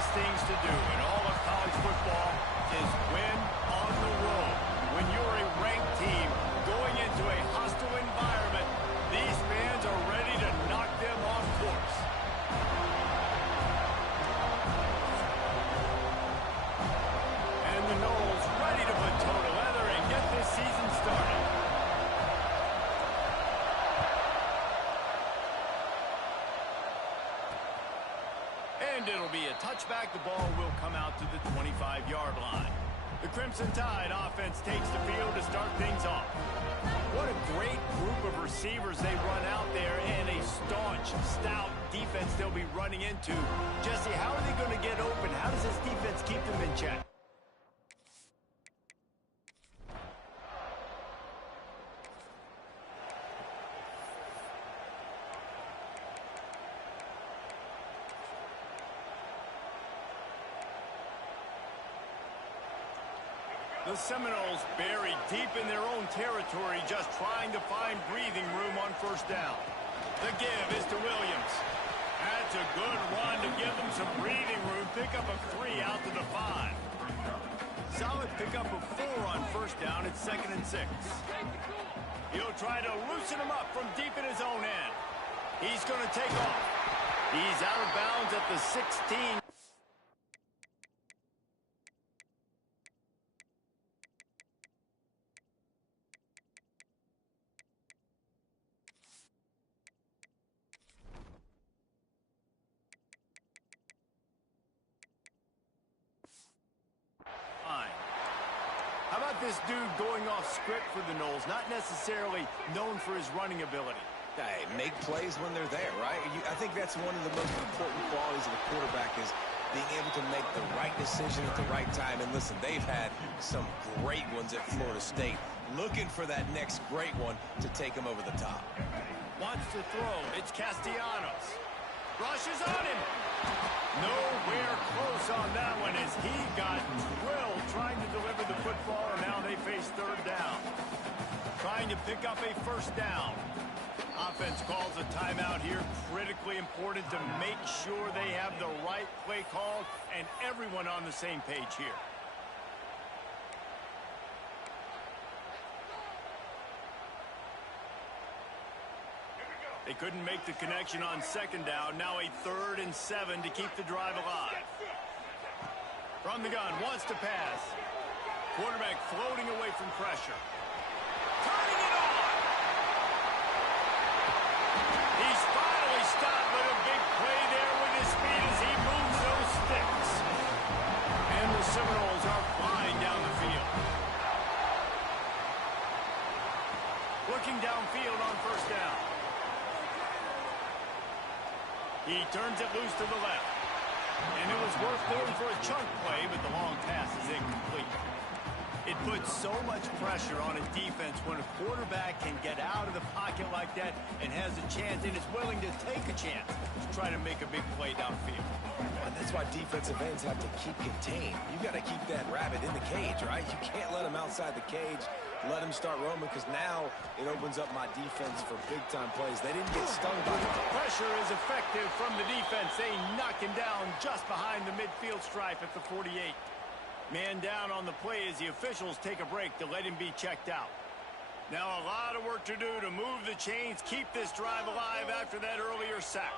hardest things to do in all of college football is win on the road. When you're a ranked team going into a hostile environment, these fans are ready to knock them off course. And the Noles ready to put toe to leather and get this season started. And it'll be a touchback. The ball will come out to the 25-yard line. The Crimson Tide offense takes the field to start things off. What a great group of receivers they run out there, and a staunch, stout defense they'll be running into. Jesse, how are they going to get open? How does this defense keep them in check? The Seminoles buried deep in their own territory, just trying to find breathing room on first down. The give is to Williams. That's a good run to give them some breathing room. Pick up a 3 out to the 5. Solid pickup of 4 on first down. It's 2nd and 6. He'll try to loosen him up from deep in his own end. He's going to take off. He's out of bounds at the 16. How about this dude going off script for the Noles? Not necessarily known for his running ability. Hey, make plays when they're there, right? I think that's one of the most important qualities of a quarterback is being able to make the right decision at the right time. And listen, they've had some great ones at Florida State. Looking for that next great one to take them over the top. Wants to throw. It's Castellanos. Rushes on him. Nowhere close on that one as he got drilled trying to deliver the football, and now they face third down. Trying to pick up a first down. Offense calls a timeout here. Critically important to make sure they have the right play call and everyone on the same page here. They couldn't make the connection on second down. Now a 3rd and 7 to keep the drive alive. From the gun, wants to pass. Quarterback floating away from pressure. Turning it on! He's finally stopped with a big play there with his speed as he moves those sticks. And the Seminoles are flying down the field. Looking downfield on first down. He turns it loose to the left. And it was worth going for a chunk play, but the long pass is incomplete. It puts so much pressure on a defense when a quarterback can get out of the pocket like that and has a chance and is willing to take a chance to try to make a big play downfield. And that's why defensive ends have to keep contained. You've got to keep that rabbit in the cage, right? You can't let him outside the cage. Let him start roaming because now it opens up my defense for big-time plays. They didn't get stung by it. Pressure is effective from the defense. They knock him down just behind the midfield stripe at the 48. Man down on the play as the officials take a break to let him be checked out. Now a lot of work to do to move the chains, keep this drive alive after that earlier sack.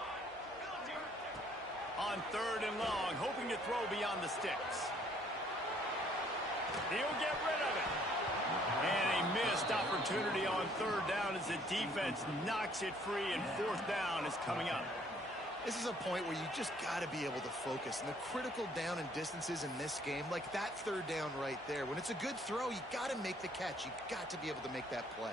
On 3rd and long, hoping to throw beyond the sticks. He'll get rid of it. And a missed opportunity on 3rd down as the defense knocks it free, and 4th down is coming up. This is a point where you just got to be able to focus. And the critical down and distances in this game, like that 3rd down right there, when it's a good throw, you got to make the catch. You got to be able to make that play.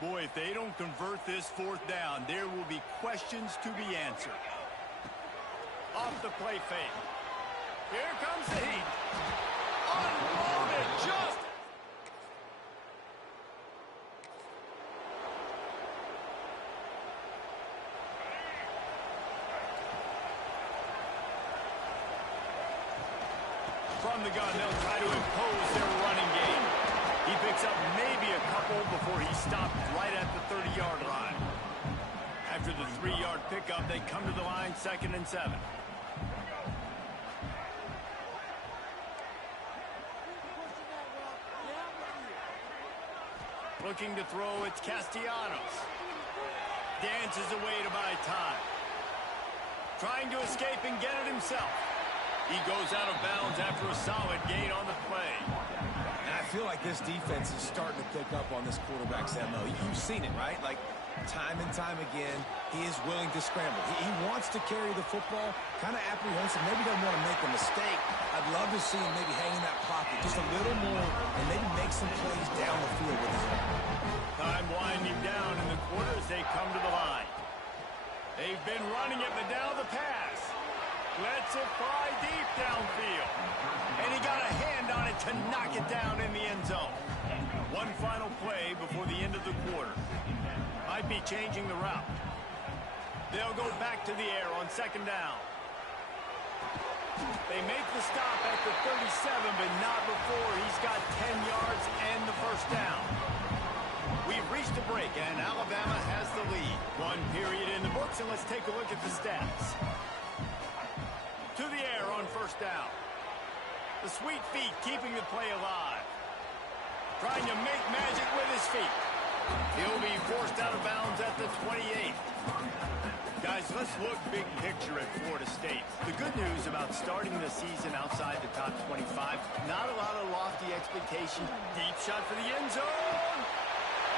Boy, if they don't convert this 4th down, there will be questions to be answered. Off the play fake. Here comes the heat. Unloaded just... From the gun, they'll try to impose their running game. He picks up maybe a couple before he stopped right at the 30-yard line. After the 3-yard pickup, they come to the line 2nd and 7. Looking to throw, it's Castellanos. Dances away to buy time. Trying to escape and get it himself. He goes out of bounds after a solid gain on the play. And I feel like this defense is starting to pick up on this quarterback's MO. You've seen it, right? Like, time and time again, he is willing to scramble. He wants to carry the football, kind of apprehensive, maybe doesn't want to make a mistake. I'd love to see him maybe hang in that pocket just a little more and maybe make some plays down the field with his arm. Time winding down in the quarter as they come to the line. They've been running it, but now the pass. Lets it fly deep downfield. And he got a hand on it to knock it down in the end zone. One final play before the end of the quarter. Might be changing the route. They'll go back to the air on second down. They make the stop at the 37, but not before he's got 10 yards and the first down. We've reached a break, and Alabama has the lead. One period in the books, and let's take a look at the stats. To the air on first down. The sweet feet keeping the play alive. Trying to make magic with his feet. He'll be forced out of bounds at the 28. Guys, let's look big picture at Florida State. The good news about starting the season outside the top 25, not a lot of lofty expectation. Deep shot for the end zone.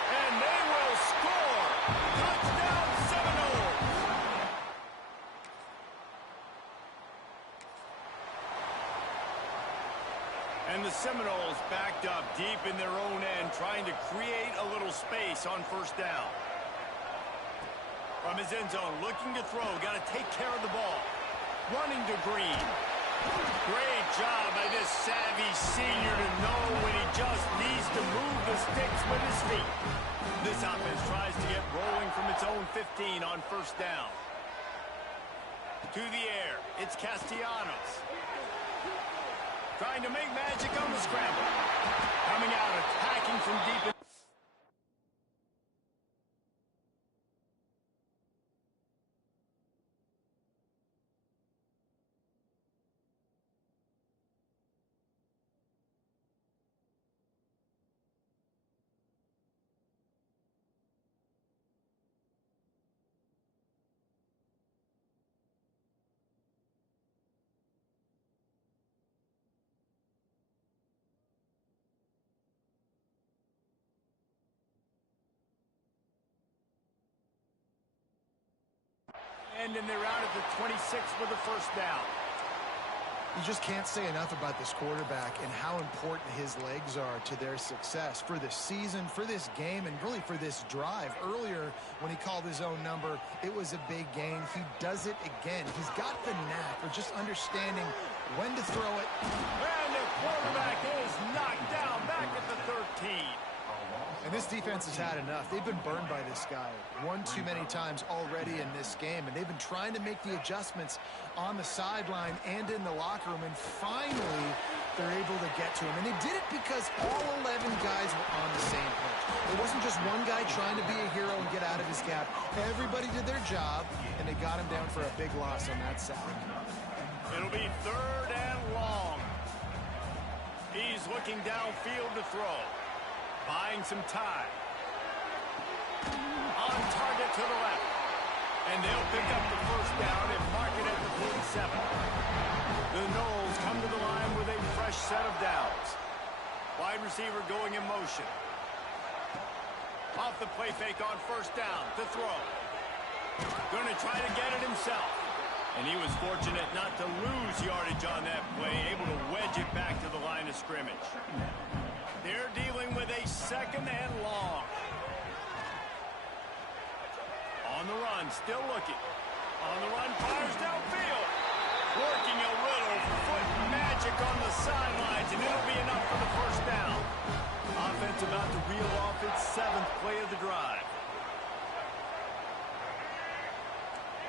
And they will score. Touchdown Seminoles. And the Seminoles backed up deep in their own end, trying to create a little space on first down. From his end zone, looking to throw, got to take care of the ball. Running to Green. Great job by this savvy senior to know when he just needs to move the sticks with his feet. This offense tries to get rolling from its own 15 on first down. To the air, it's Castellanos. Trying to make magic on the scramble. Coming out, attacking from deep in. And they're out at the 26 for the first down. You just can't say enough about this quarterback and how important his legs are to their success for this season, for this game, and really for this drive. Earlier, when he called his own number, it was a big gain. He does it again. He's got the knack of just understanding when to throw it. And the quarterback is knocked down back at the 13. And this defense has had enough. They've been burned by this guy one too many times already in this game, and they've been trying to make the adjustments on the sideline and in the locker room, and finally they're able to get to him. And they did it because all 11 guys were on the same page. It wasn't just one guy trying to be a hero and get out of his gap. Everybody did their job, and they got him down for a big loss on that sack. It'll be third and long. He's looking downfield to throw. Buying some time. On target to the left. And they'll pick up the first down and mark it at the 47. The Noles come to the line with a fresh set of downs. Wide receiver going in motion. Off the play fake on first down to throw. Going to try to get it himself. And he was fortunate not to lose yardage on that play, able to wedge it back to the line of scrimmage. They're dealing with a second and long. On the run, still looking. On the run, fires downfield. Working a little foot magic on the sidelines, and it'll be enough for the first down. Offense about to reel off its 7th play of the drive.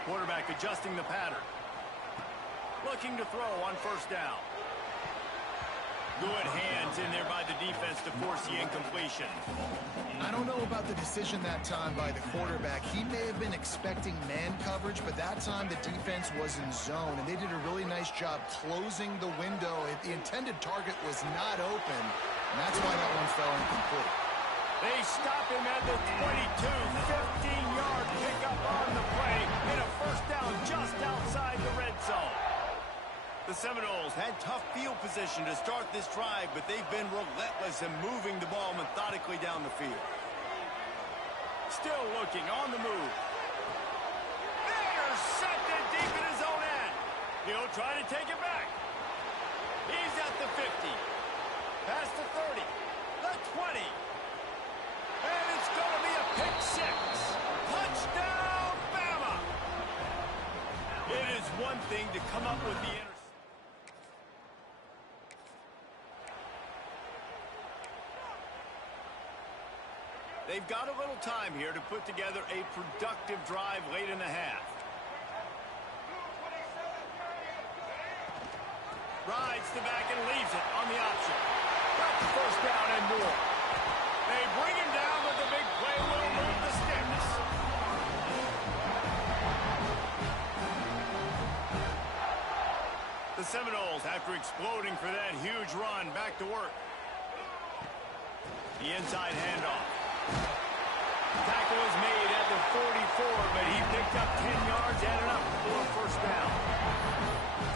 Quarterback adjusting the pattern. Looking to throw on first down. Good hands in there by the defense to force the incompletion. I don't know about the decision that time by the quarterback. He may have been expecting man coverage, but that time the defense was in zone, and they did a really nice job closing the window. The intended target was not open, and that's why that one fell incomplete. They stop him at the 22, 15-yard pickup on the play, and a first down just outside the red zone. The Seminoles had tough field position to start this drive, but they've been relentless in moving the ball methodically down the field. Still looking on the move. Intercepted deep in his own end. He'll try to take it back. He's at the 50. Past the 30. The 20. And it's going to be a pick six. Touchdown, Bama! It is one thing to come up with the interception. They've got a little time here to put together a productive drive late in the half. Rides the back and leaves it on the option. Got the first down and more. They bring him down, but the big play will move the sticks. The Seminoles, after exploding for that huge run, back to work. The inside handoff. Tackle is made at the 44, but he picked up 10 yards, added up for a first down.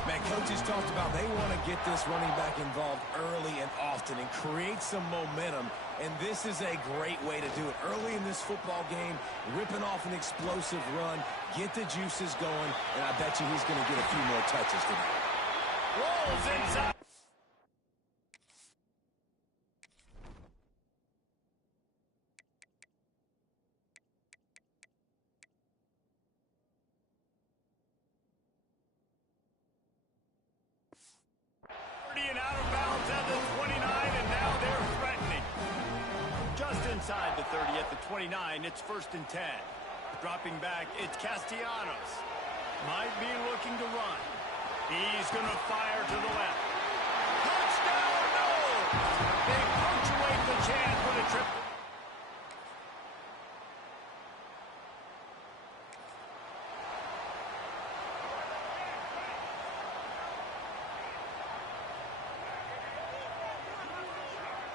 Man, coaches talked about they want to get this running back involved early and often and create some momentum, and this is a great way to do it. Early in this football game, ripping off an explosive run, get the juices going, and I bet you he's going to get a few more touches today. Rolls inside. And out of bounds at the 29, and now they're threatening. Just inside the 30 at the 29, it's 1st and 10. Dropping back, it's Castellanos. Might be looking to run. He's going to fire to the left. Touchdown, no! They punctuate the chance with a trip.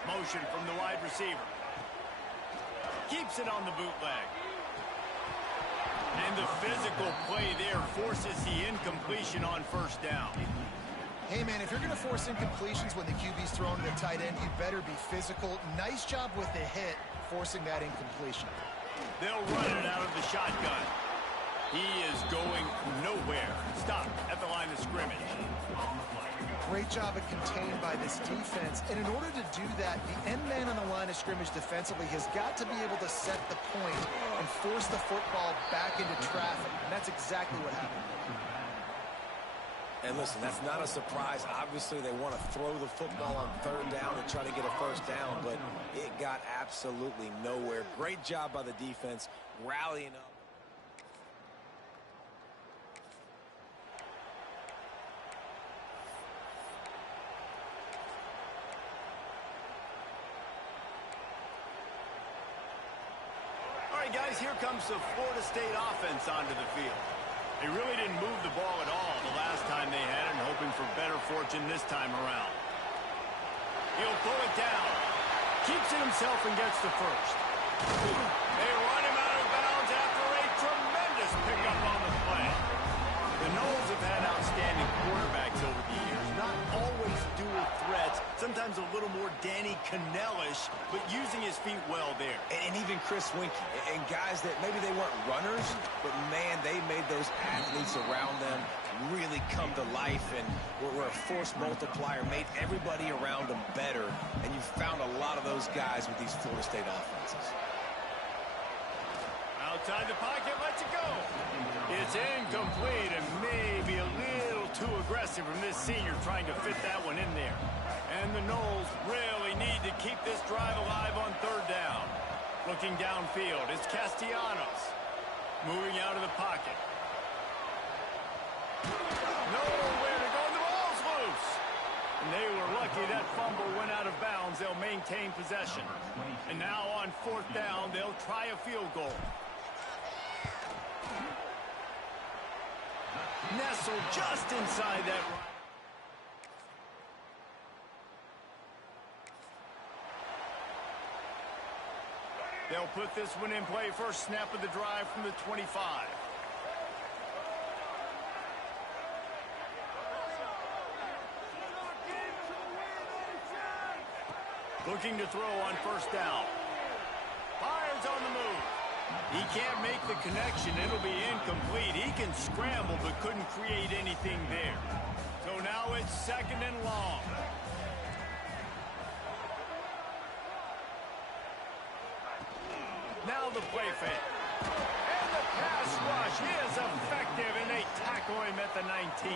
Motion from the wide receiver. Keeps it on the bootleg. And the physical play there forces the incompletion on first down. Hey, man, if you're going to force incompletions when the QB's thrown to the tight end, you better be physical. Nice job with the hit, forcing that incompletion. They'll run it out of the shotgun. He is going nowhere. Stop at the line of scrimmage. Great job of contained by this defense. And in order to do that, the end man on the line of scrimmage defensively has got to be able to set the point and force the football back into traffic. And that's exactly what happened. And listen, that's not a surprise. Obviously, they want to throw the football on 3rd down and try to get a first down, but it got absolutely nowhere. Great job by the defense rallying up. Guys, here comes the Florida State offense onto the field. They really didn't move the ball at all the last time they had it, and hoping for better fortune this time around. He'll pull it down. Keeps it himself and gets the first. They run him out of bounds after a tremendous pickup on the play. The Noles have had outstanding quarterbacks over the years. Not always dual threats. Sometimes a little more Danny Cannell-ish, but using his feet well there. And even Chris Winkie. And guys that maybe they weren't runners, but, man, they made those athletes around them really come to life and were a force multiplier, made everybody around them better. And you found a lot of those guys with these Florida State offenses. Outside the pocket, lets it go. It's incomplete and maybe a little too aggressive from this senior trying to fit that one in there. And the Noles really need to keep this drive alive on 3rd down. Looking downfield, it's Castellanos. Moving out of the pocket. Nowhere to go, and the ball's loose. And they were lucky that fumble went out of bounds. They'll maintain possession. And now on 4th down, they'll try a field goal. Nestled just inside that. They'll put this one in play. First snap of the drive from the 25. Looking to throw on first down. Fires on the move. He can't make the connection. It'll be incomplete. He can scramble but couldn't create anything there. So now it's second and long. Now the play fake. And the pass rush is effective, and they tackle him at the 19.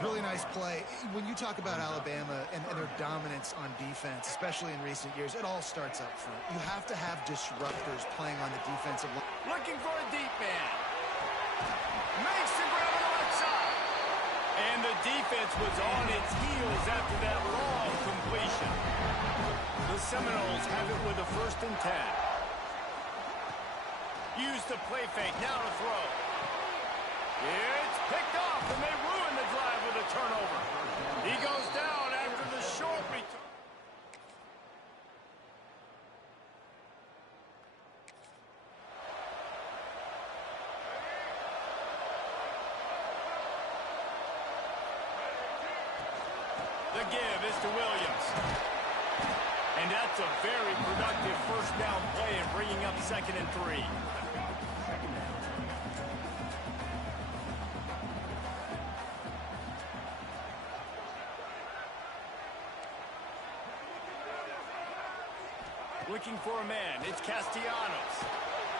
Really nice play. When you talk about Alabama and their dominance on defense, especially in recent years, it all starts up front. You have to have disruptors playing on the defensive line. Looking for a deep man. Makes the grab on the left side. And the defense was on its heels after that long completion. The Seminoles have it with a 1st and 10. Use the play fake, now to throw. It's picked off, and they ruin the drive with a turnover. He goes down after the short return. The give is to Williams. And that's a very productive first down play and bringing up 2nd and 3. Looking for a man. It's Castellanos.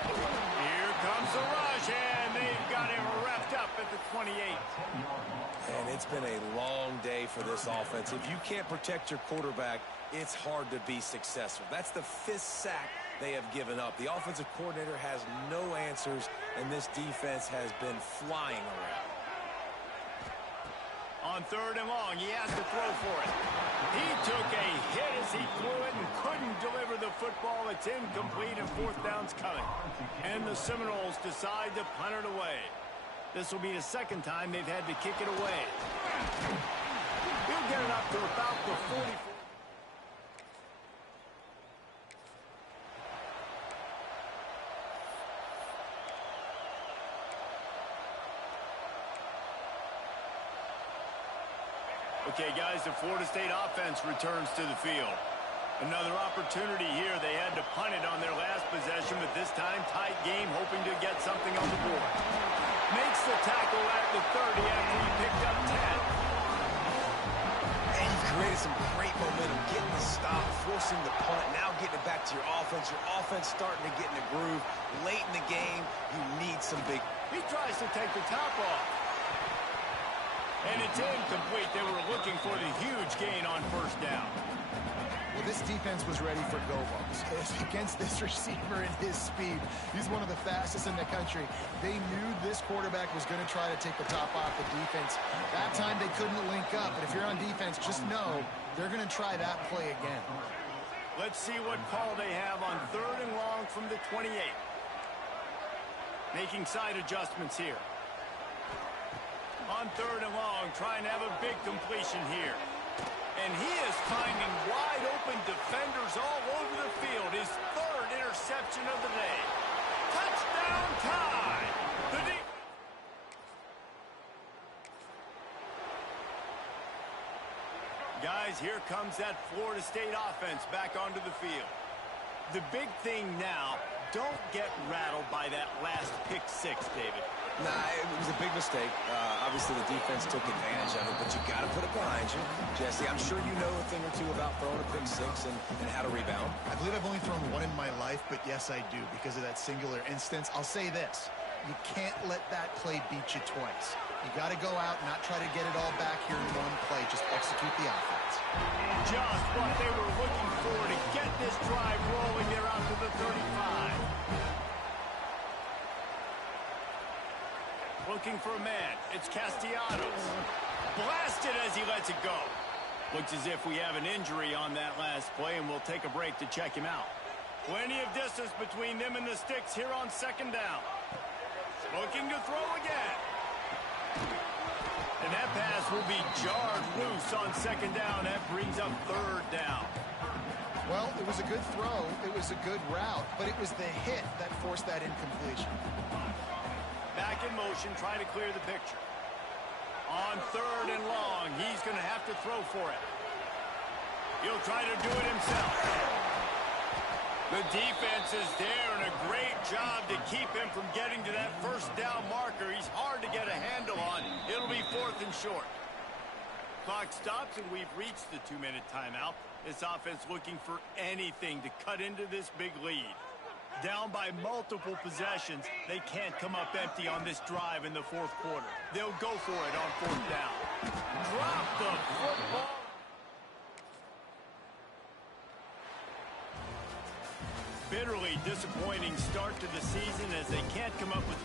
Here comes the rush, and they've got him wrapped up at the 28. And it's been a long day for this offense. If you can't protect your quarterback, it's hard to be successful. That's the 5th sack they have given up. The offensive coordinator has no answers, and this defense has been flying around. On 3rd and long, he has to throw for it. He took a hit as he threw it and couldn't deliver the football. It's incomplete, and 4th down's coming. And the Seminoles decide to punt it away. This will be the 2nd time they've had to kick it away. He'll get it up to about the 44. Okay, guys, the Florida State offense returns to the field. Another opportunity here. They had to punt it on their last possession, but this time tight game, hoping to get something on the board. Makes the tackle at the 30 after he picked up 10. And you've created some great momentum, getting the stop, forcing the punt, now getting it back to your offense. Your offense starting to get in the groove. Late in the game, you need some big... He tries to take the top off. And it's incomplete. They were looking for the huge gain on first down. Well, this defense was ready for go-balls. Against this receiver and his speed, he's one of the fastest in the country. They knew this quarterback was going to try to take the top off the defense. That time they couldn't link up, but if you're on defense, just know they're going to try that play again. Let's see what call they have on 3rd and long from the 28. Making side adjustments here. On 3rd and long, trying to have a big completion here. And he is finding wide-open defenders all over the field. His 3rd interception of the day. Touchdown tie! Guys, here comes that Florida State offense back onto the field. The big thing now, don't get rattled by that last pick-6, David. Nah, it was a big mistake. Obviously, the defense took advantage of it, but you got to put it behind you. Jesse, I'm sure you know a thing or two about throwing a pick-6 and how to rebound. I believe I've only thrown one in my life, but yes, I do, because of that singular instance. I'll say this. You can't let that play beat you twice. You got to go out and not try to get it all back here in one play. Just execute the offense. Just what they were looking for to get this drive rolling. They're out to the 35. Looking for a man. It's Castellanos. Blasted as he lets it go. Looks as if we have an injury on that last play, and we'll take a break to check him out. Plenty of distance between them and the sticks here on 2nd down. Looking to throw again. And that pass will be jarred loose on 2nd down. That brings up 3rd down. Well, it was a good throw. It was a good route, but it was the hit that forced that incompletion. Back in motion, trying to clear the picture. On 3rd and long, he's going to have to throw for it. He'll try to do it himself. The defense is there, and a great job to keep him from getting to that first down marker. He's hard to get a handle on. It'll be 4th and short. Clock stops, and we've reached the 2-minute timeout. This offense looking for anything to cut into this big lead. Down by multiple possessions, they can't come up empty on this drive in the 4th quarter. They'll go for it on 4th down. Drop the football. Bitterly disappointing start to the season as they can't come up with...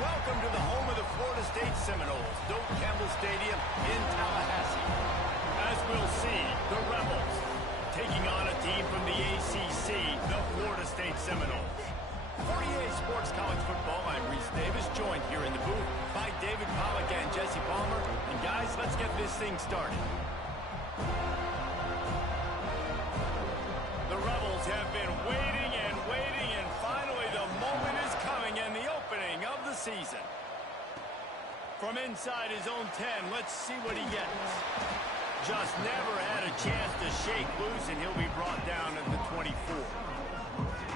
Welcome to the home of the Florida State Seminoles, Doak Campbell Stadium in Tallahassee. As we'll see, the Rebels taking on a team from the ACC, the Florida State Seminoles. 48 Sports College Football, I'm Reese Davis, joined here in the booth by David Pollack and Jesse Palmer. And guys, let's get this thing started. The Rebels have been waiting and waiting, and finally the moment is coming and the opening of the season. From inside his own 10, let's see what he gets. Just never had a chance to shake loose, and he'll be brought down at the 24.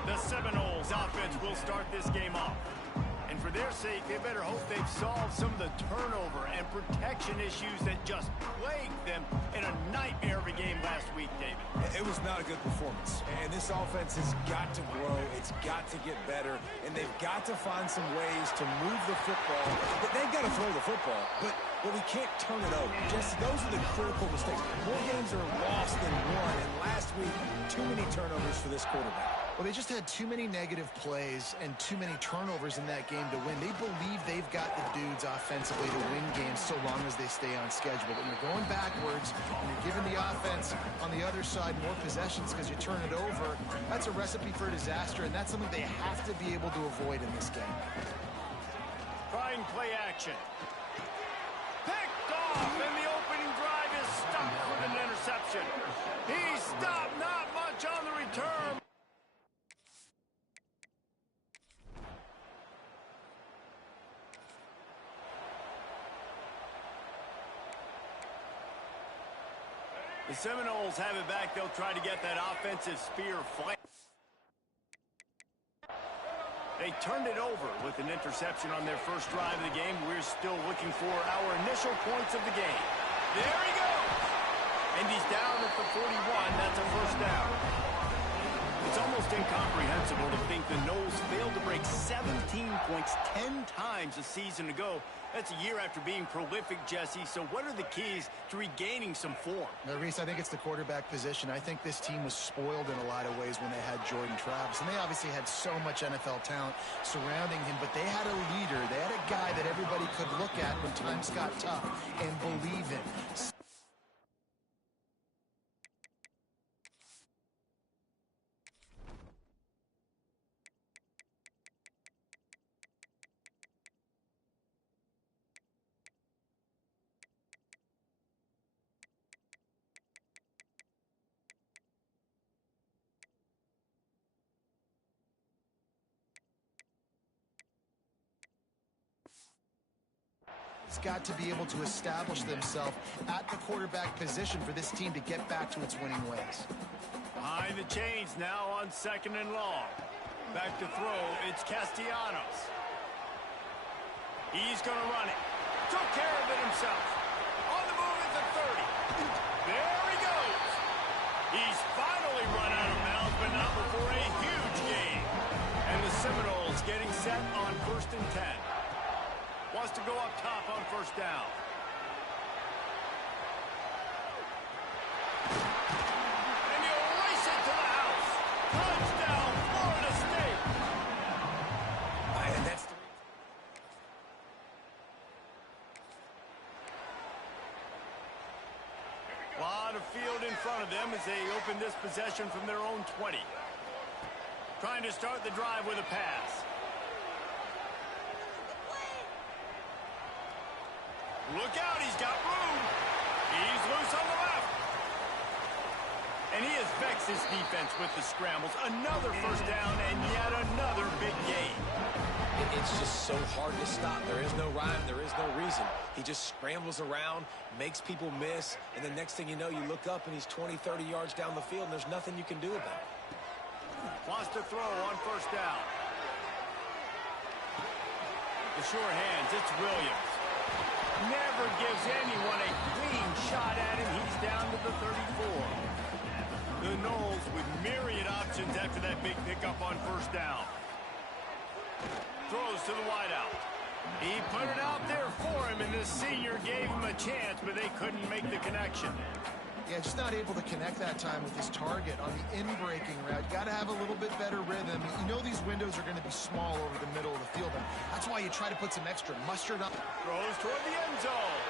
The Seminoles offense will start this game off. And for their sake, they better hope they've solved some of the turnover and protection issues that just plagued them in a nightmare of a game last week, David. It was not a good performance. And this offense has got to grow. It's got to get better. And they've got to find some ways to move the football. They've got to throw the football, but we can't turn it over. Jesse, those are the critical mistakes. More games are lost than won. And last week, too many turnovers for this quarterback. Well, they just had too many negative plays and too many turnovers in that game to win. They believe they've got the dudes offensively to win games so long as they stay on schedule. But when you're going backwards and you're giving the offense on the other side more possessions because you turn it over, that's a recipe for disaster, and that's something they have to be able to avoid in this game. Trying play action. Picked off, and the opening drive is stopped with an interception. He stopped, not much on the return. The Seminoles have it back. They'll try to get that offensive spear flank. They turned it over with an interception on their first drive of the game. We're still looking for our initial points of the game. There he goes! And he's down at the 41. That's a first down. It's almost incomprehensible to think the Noles failed to break 17 points 10 times a season ago. That's a year after being prolific, Jesse. So what are the keys to regaining some form? Now, Reese, I think it's the quarterback position. I think this team was spoiled in a lot of ways when they had Jordan Travis. And they obviously had so much NFL talent surrounding him, but they had a leader. They had a guy that everybody could look at when times got tough and believe in. It's got to be able to establish themselves at the quarterback position for this team to get back to its winning ways. Behind the chains now on 2nd and long. Back to throw, it's Castellanos. He's going to run it. Took care of it himself. On the move at the 30. There he goes. He's finally run out of bounds, but not before a huge gain. And the Seminoles getting set on 1st and 10. Wants to go up top on first down. And he'll race it to the house. Touchdown, Florida State. And that's a lot of field in front of them as they open this possession from their own 20. Trying to start the drive with a pass. Look out, he's got room. He's loose on the left. And he has vexed his defense with the scrambles. Another first down and yet another big gain. It's just so hard to stop. There is no rhyme. There is no reason. He just scrambles around, makes people miss, and the next thing you know, you look up and he's 20, 30 yards down the field, and there's nothing you can do about it. Wants to throw on first down. The sure hands, it's Williams. Never gives anyone a clean shot at him. He's down to the 34. The Noles with myriad options after that big pickup on first down. Throws to the wideout. He put it out there for him, and this senior gave him a chance, but they couldn't make the connection. Yeah, just not able to connect that time with his target on the in-breaking route. You got to have a little bit better rhythm. You know these windows are going to be small over the middle of the field, and that's why you try to put some extra mustard on. Throws toward the end zone.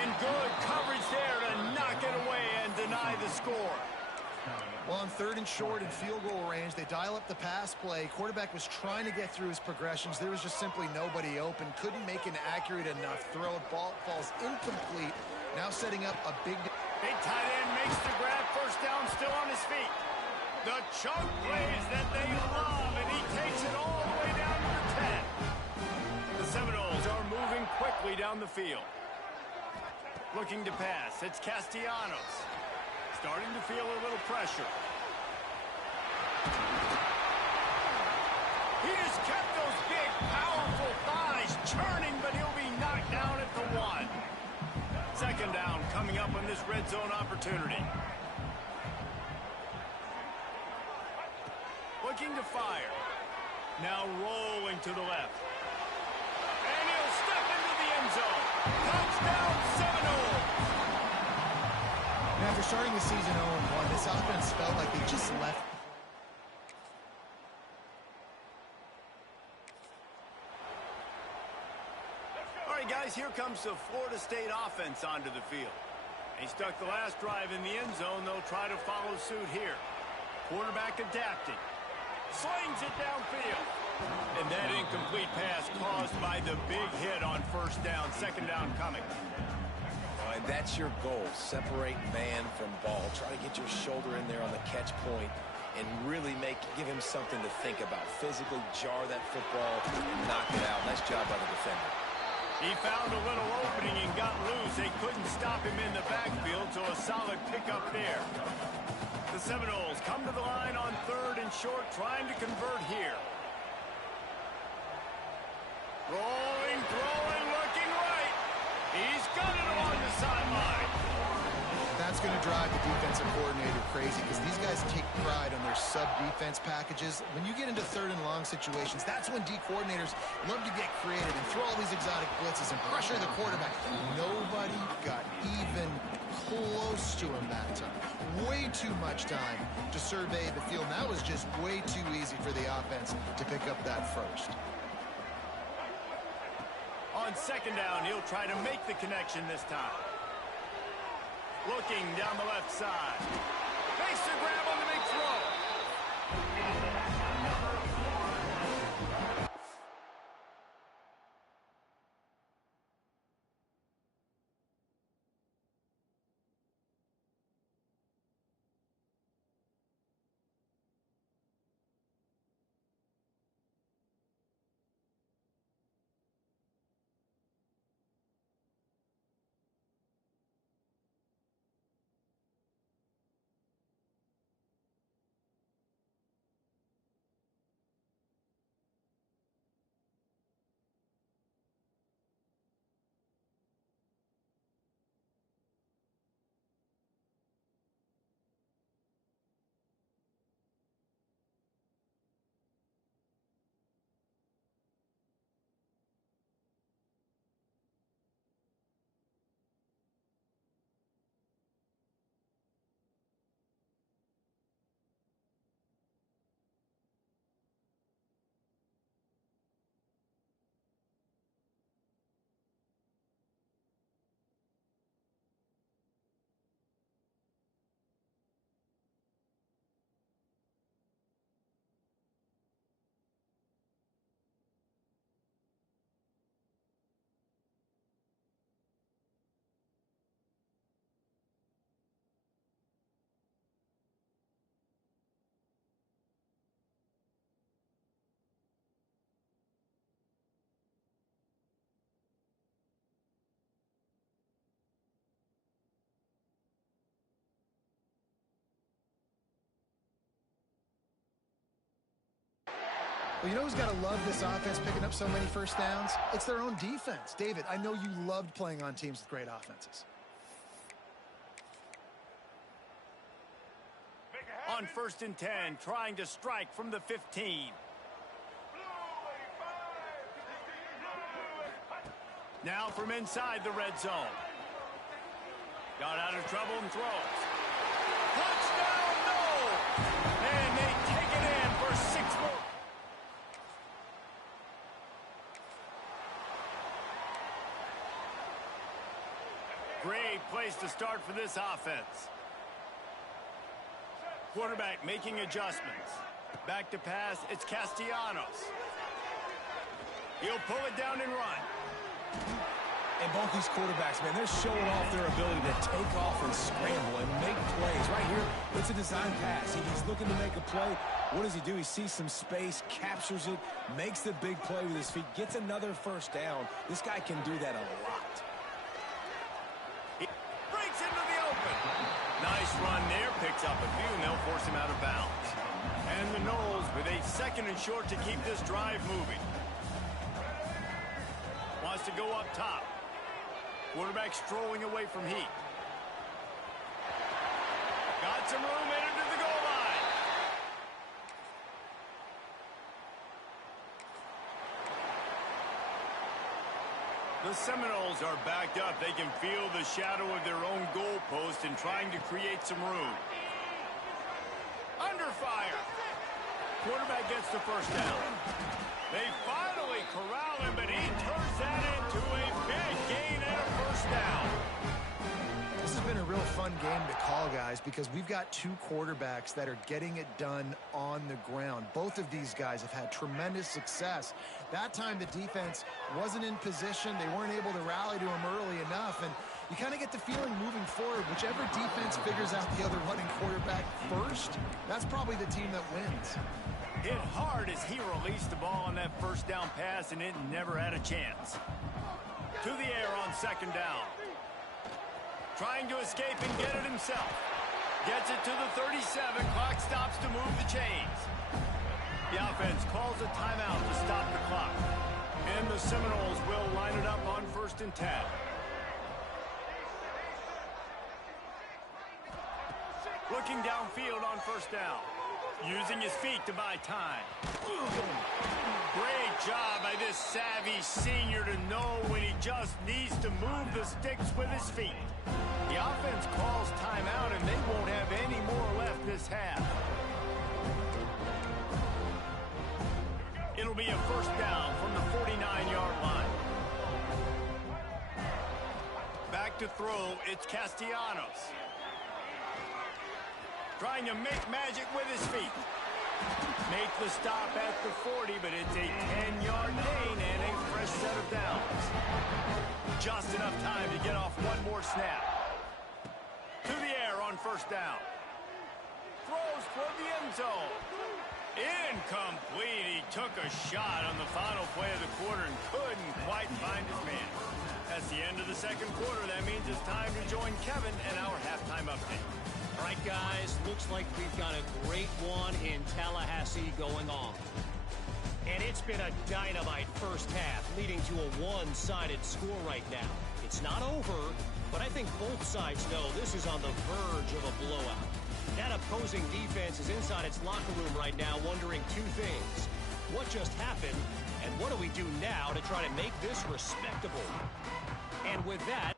And good coverage there to knock it away and deny the score. Well, on 3rd and short and field goal range, they dial up the pass play. Quarterback was trying to get through his progressions. There was just simply nobody open. Couldn't make an accurate enough throw. Ball falls incomplete. Now setting up a big tight end makes the grab. First down, still on his feet. The chunk plays that they love, and he takes it all the way down to the 10. The Seminoles are moving quickly down the field. Looking to pass. It's Castellanos. Starting to feel a little pressure. He just kept those big, powerful thighs churning, but he'll be knocked down at the 1. Second down coming up on this red zone opportunity. Looking to fire. Now rolling to the left. And he'll step into the end zone. Touchdown Seminoles! After starting the season 0-1, this offense felt like they just left. All right, guys, here comes the Florida State offense onto the field. He stuck the last drive in the end zone. They'll try to follow suit here. Quarterback adapting. Slings it downfield. And that incomplete pass caused by the big hit on first down. Second down coming. And that's your goal. Separate man from ball. Try to get your shoulder in there on the catch point and really give him something to think about. Physically jar that football and knock it out. Nice job by the defender. He found a little opening and got loose. They couldn't stop him in the backfield, so a solid pickup there. The Seminoles come to the line on 3rd and short, trying to convert here. Rolling, throwing, looking right. He's got it along the sideline. That's going to drive the defensive coordinator crazy because these guys take pride on their sub-defense packages. When you get into 3rd and long situations, that's when D coordinators love to get creative and throw all these exotic blitzes and pressure the quarterback. Nobody got even close to him that time. Way too much time to survey the field. That was just way too easy for the offense to pick up that first. On second down, he'll try to make the connection this time. Looking down the left side. Makes the grab on the big throw. Well, you know who's got to love this offense picking up so many first downs? It's their own defense. David, I know you loved playing on teams with great offenses. On 1st and 10, trying to strike from the 15. Now from inside the red zone. Got out of trouble and throws. Touchdown, no! And they take it in for 6 more. Great place to start for this offense. Quarterback making adjustments. Back to pass, it's Castellanos. He'll pull it down and run. And both these quarterbacks, man, they're showing off their ability to take off and scramble and make plays. Right here, it's a design pass. He's looking to make a play. What does he do? He sees some space, captures it, makes the big play with his feet, gets another first down. This guy can do that a lot. He breaks into the open. Nice run there, picks up a few, and they'll force him out of bounds. And the Noles with a 2nd and short to keep this drive moving. Wants to go up top. Quarterback strolling away from heat. Got some room headed to the goal line. The Seminoles are backed up. They can feel the shadow of their own goalpost and trying to create some room. Under fire. Quarterback gets the first down. They finally corral him, but he turns that into a big gain and a first down. This has been a real fun game to call, guys, because we've got 2 quarterbacks that are getting it done on the ground. Both of these guys have had tremendous success. That time the defense wasn't in position. They weren't able to rally to him early enough, and you kind of get the feeling moving forward, whichever defense figures out the other running quarterback first, that's probably the team that wins. Hit hard as he released the ball on that first down pass, and it never had a chance. To the air on 2nd down. Trying to escape and get it himself. Gets it to the 37. Clock stops to move the chains. The offense calls a timeout to stop the clock. And the Seminoles will line it up on 1st and 10. Looking downfield on 1st down. Using his feet to buy time. Great job by this savvy senior to know when he just needs to move the sticks with his feet. The offense calls timeout, and they won't have any more left this half. It'll be a first down from the 49-yard line. Back to throw, it's Castellanos. Trying to make magic with his feet. Make the stop at the 40, but it's a 10-yard gain and a fresh set of downs. Just enough time to get off one more snap. To the air on 1st down. Throws toward the end zone. Incomplete. He took a shot on the final play of the quarter and couldn't quite find his man. That's the end of the 2nd quarter. That means it's time to join Kevin and our halftime update. All right, guys, looks like we've got a great one in Tallahassee going on. And it's been a dynamite first half, leading to a one-sided score right now. It's not over, but I think both sides know this is on the verge of a blowout. That opposing defense is inside its locker room right now wondering 2 things. What just happened, and what do we do now to try to make this respectable? And with that,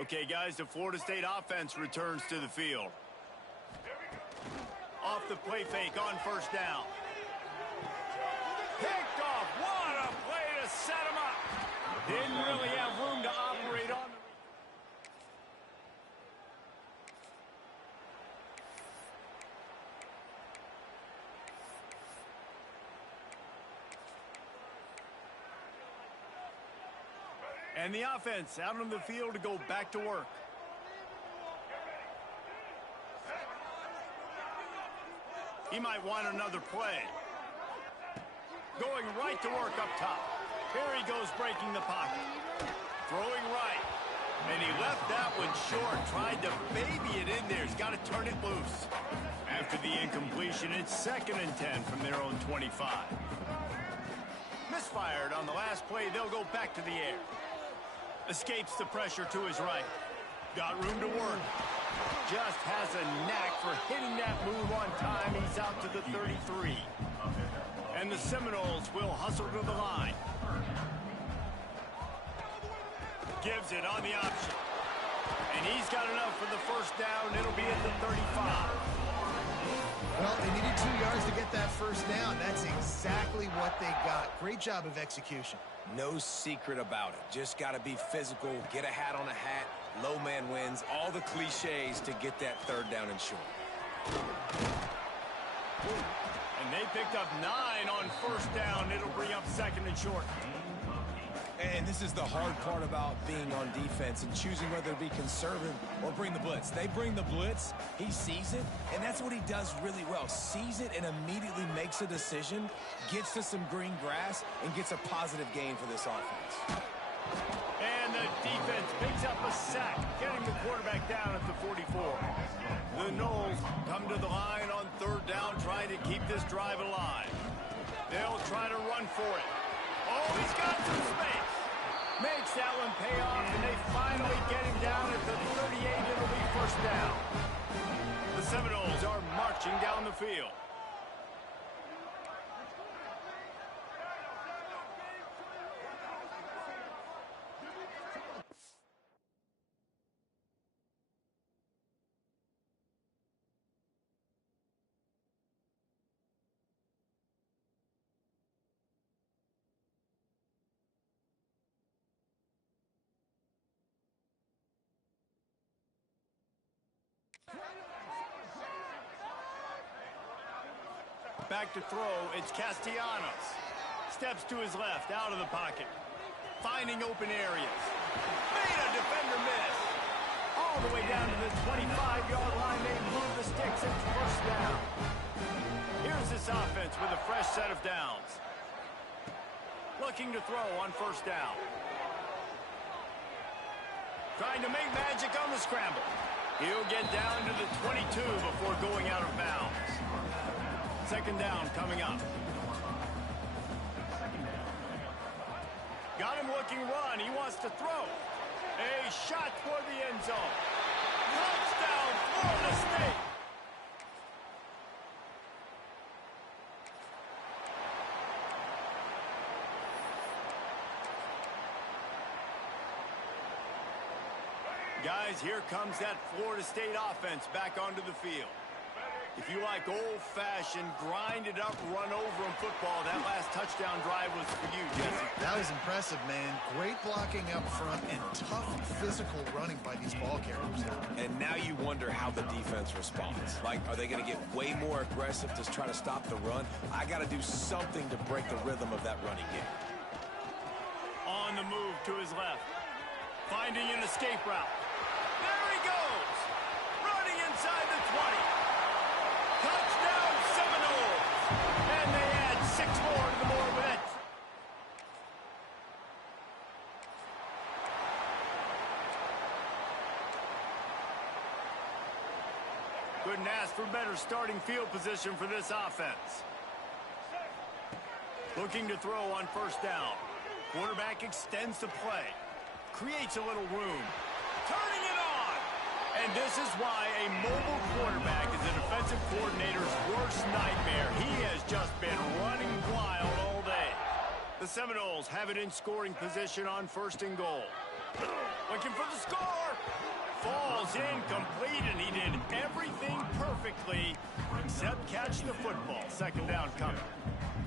okay, guys, the Florida State offense returns to the field. Off the play fake on 1st down. Picked off. What a play to set him up. Didn't really have room to operate on the... And the offense out on the field to go back to work. He might want another play. Going right to work up top. Here he goes breaking the pocket. Throwing right. And he left that one short. Tried to baby it in there. He's got to turn it loose. After the incompletion, it's 2nd and 10 from their own 25. Misfired on the last play. They'll go back to the air. Escapes the pressure to his right. Got room to work. Just has a knack for hitting that move on time. He's out to the 33. And the Seminoles will hustle to the line. Gives it on the option. And he's got enough for the first down. It'll be at the 35. Well, they needed 2 yards to get that first down. That's exactly what they got. Great job of execution. No secret about it. Just got to be physical, get a hat on a hat, low man wins, all the cliches to get that third down and short. And they picked up 9 on first down. It'll bring up second and short. And this is the hard part about being on defense and choosing whether to be conservative or bring the blitz. They bring the blitz, he sees it, and that's what he does really well. Sees it and immediately makes a decision, gets to some green grass, and gets a positive gain for this offense. And the defense picks up a sack, getting the quarterback down at the 44. The Noles come to the line on third down, trying to keep this drive alive. They'll try to run for it. Oh, he's got some space. Makes that one pay off, and they finally get him down at the 38. It'll be first down. The Seminoles are marching down the field. Back to throw, it's Castellanos. Steps to his left, out of the pocket. Finding open areas. Made a defender miss. All the way down to the 25-yard line. They move the sticks. It's first down. Here's this offense with a fresh set of downs. Looking to throw on first down. Trying to make magic on the scramble. He'll get down to the 22 before going out of bounds. Second down coming up. Got him looking run. He wants to throw. A shot toward the end zone. Touchdown, Florida State. Guys, here comes that Florida State offense back onto the field. If you like old-fashioned, grind-it-up, run-over in football, that last touchdown drive was for you, Jesse. That was impressive, man. Great blocking up front and tough physical running by these ball carriers. And now you wonder how the defense responds. Like, are they going to get way more aggressive to try to stop the run? I got to do something to break the rhythm of that running game. On the move to his left. Finding an escape route. There he goes. Running inside the 20. Touchdown Seminoles! And they add 6 more to the board with it. Couldn't ask for better starting field position for this offense. Looking to throw on first down. Quarterback extends the play. Creates a little room. Turning it on! And this is why a mobile quarterback is a defensive coordinator's worst nightmare. He has just been running wild all day. The Seminoles have it in scoring position on first and goal. Looking for the score. Falls incomplete, and he did everything perfectly except catch the football. Second down coming.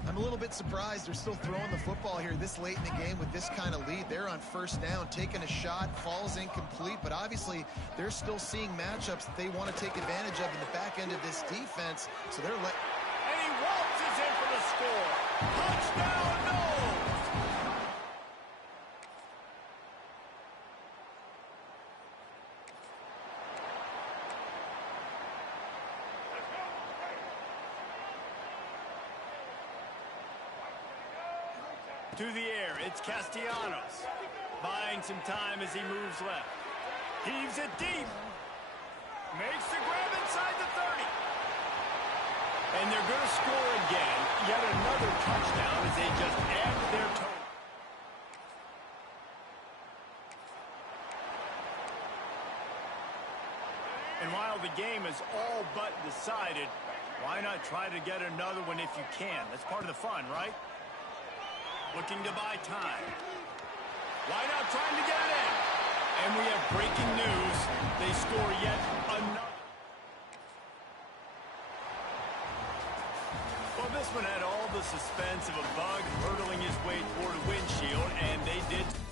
I'm a little bit surprised they're still throwing the football here this late in the game with this kind of lead. They're on first down, taking a shot, falls incomplete, but obviously they're still seeing matchups that they want to take advantage of in the back end of this defense. So they're and he waltzes in for the score. Touchdown, Noles! To the air, it's Castellanos. Buying some time as he moves left. Heaves it deep. Makes the grab inside the 30. And they're going to score again. Yet another touchdown as they just add their total. And while the game is all but decided, why not try to get another one if you can? That's part of the fun, right? Looking to buy time. Why not trying to get it in? And we have breaking news. They score yet another. Well, this one had all the suspense of a bug hurtling his way toward a windshield, and they did.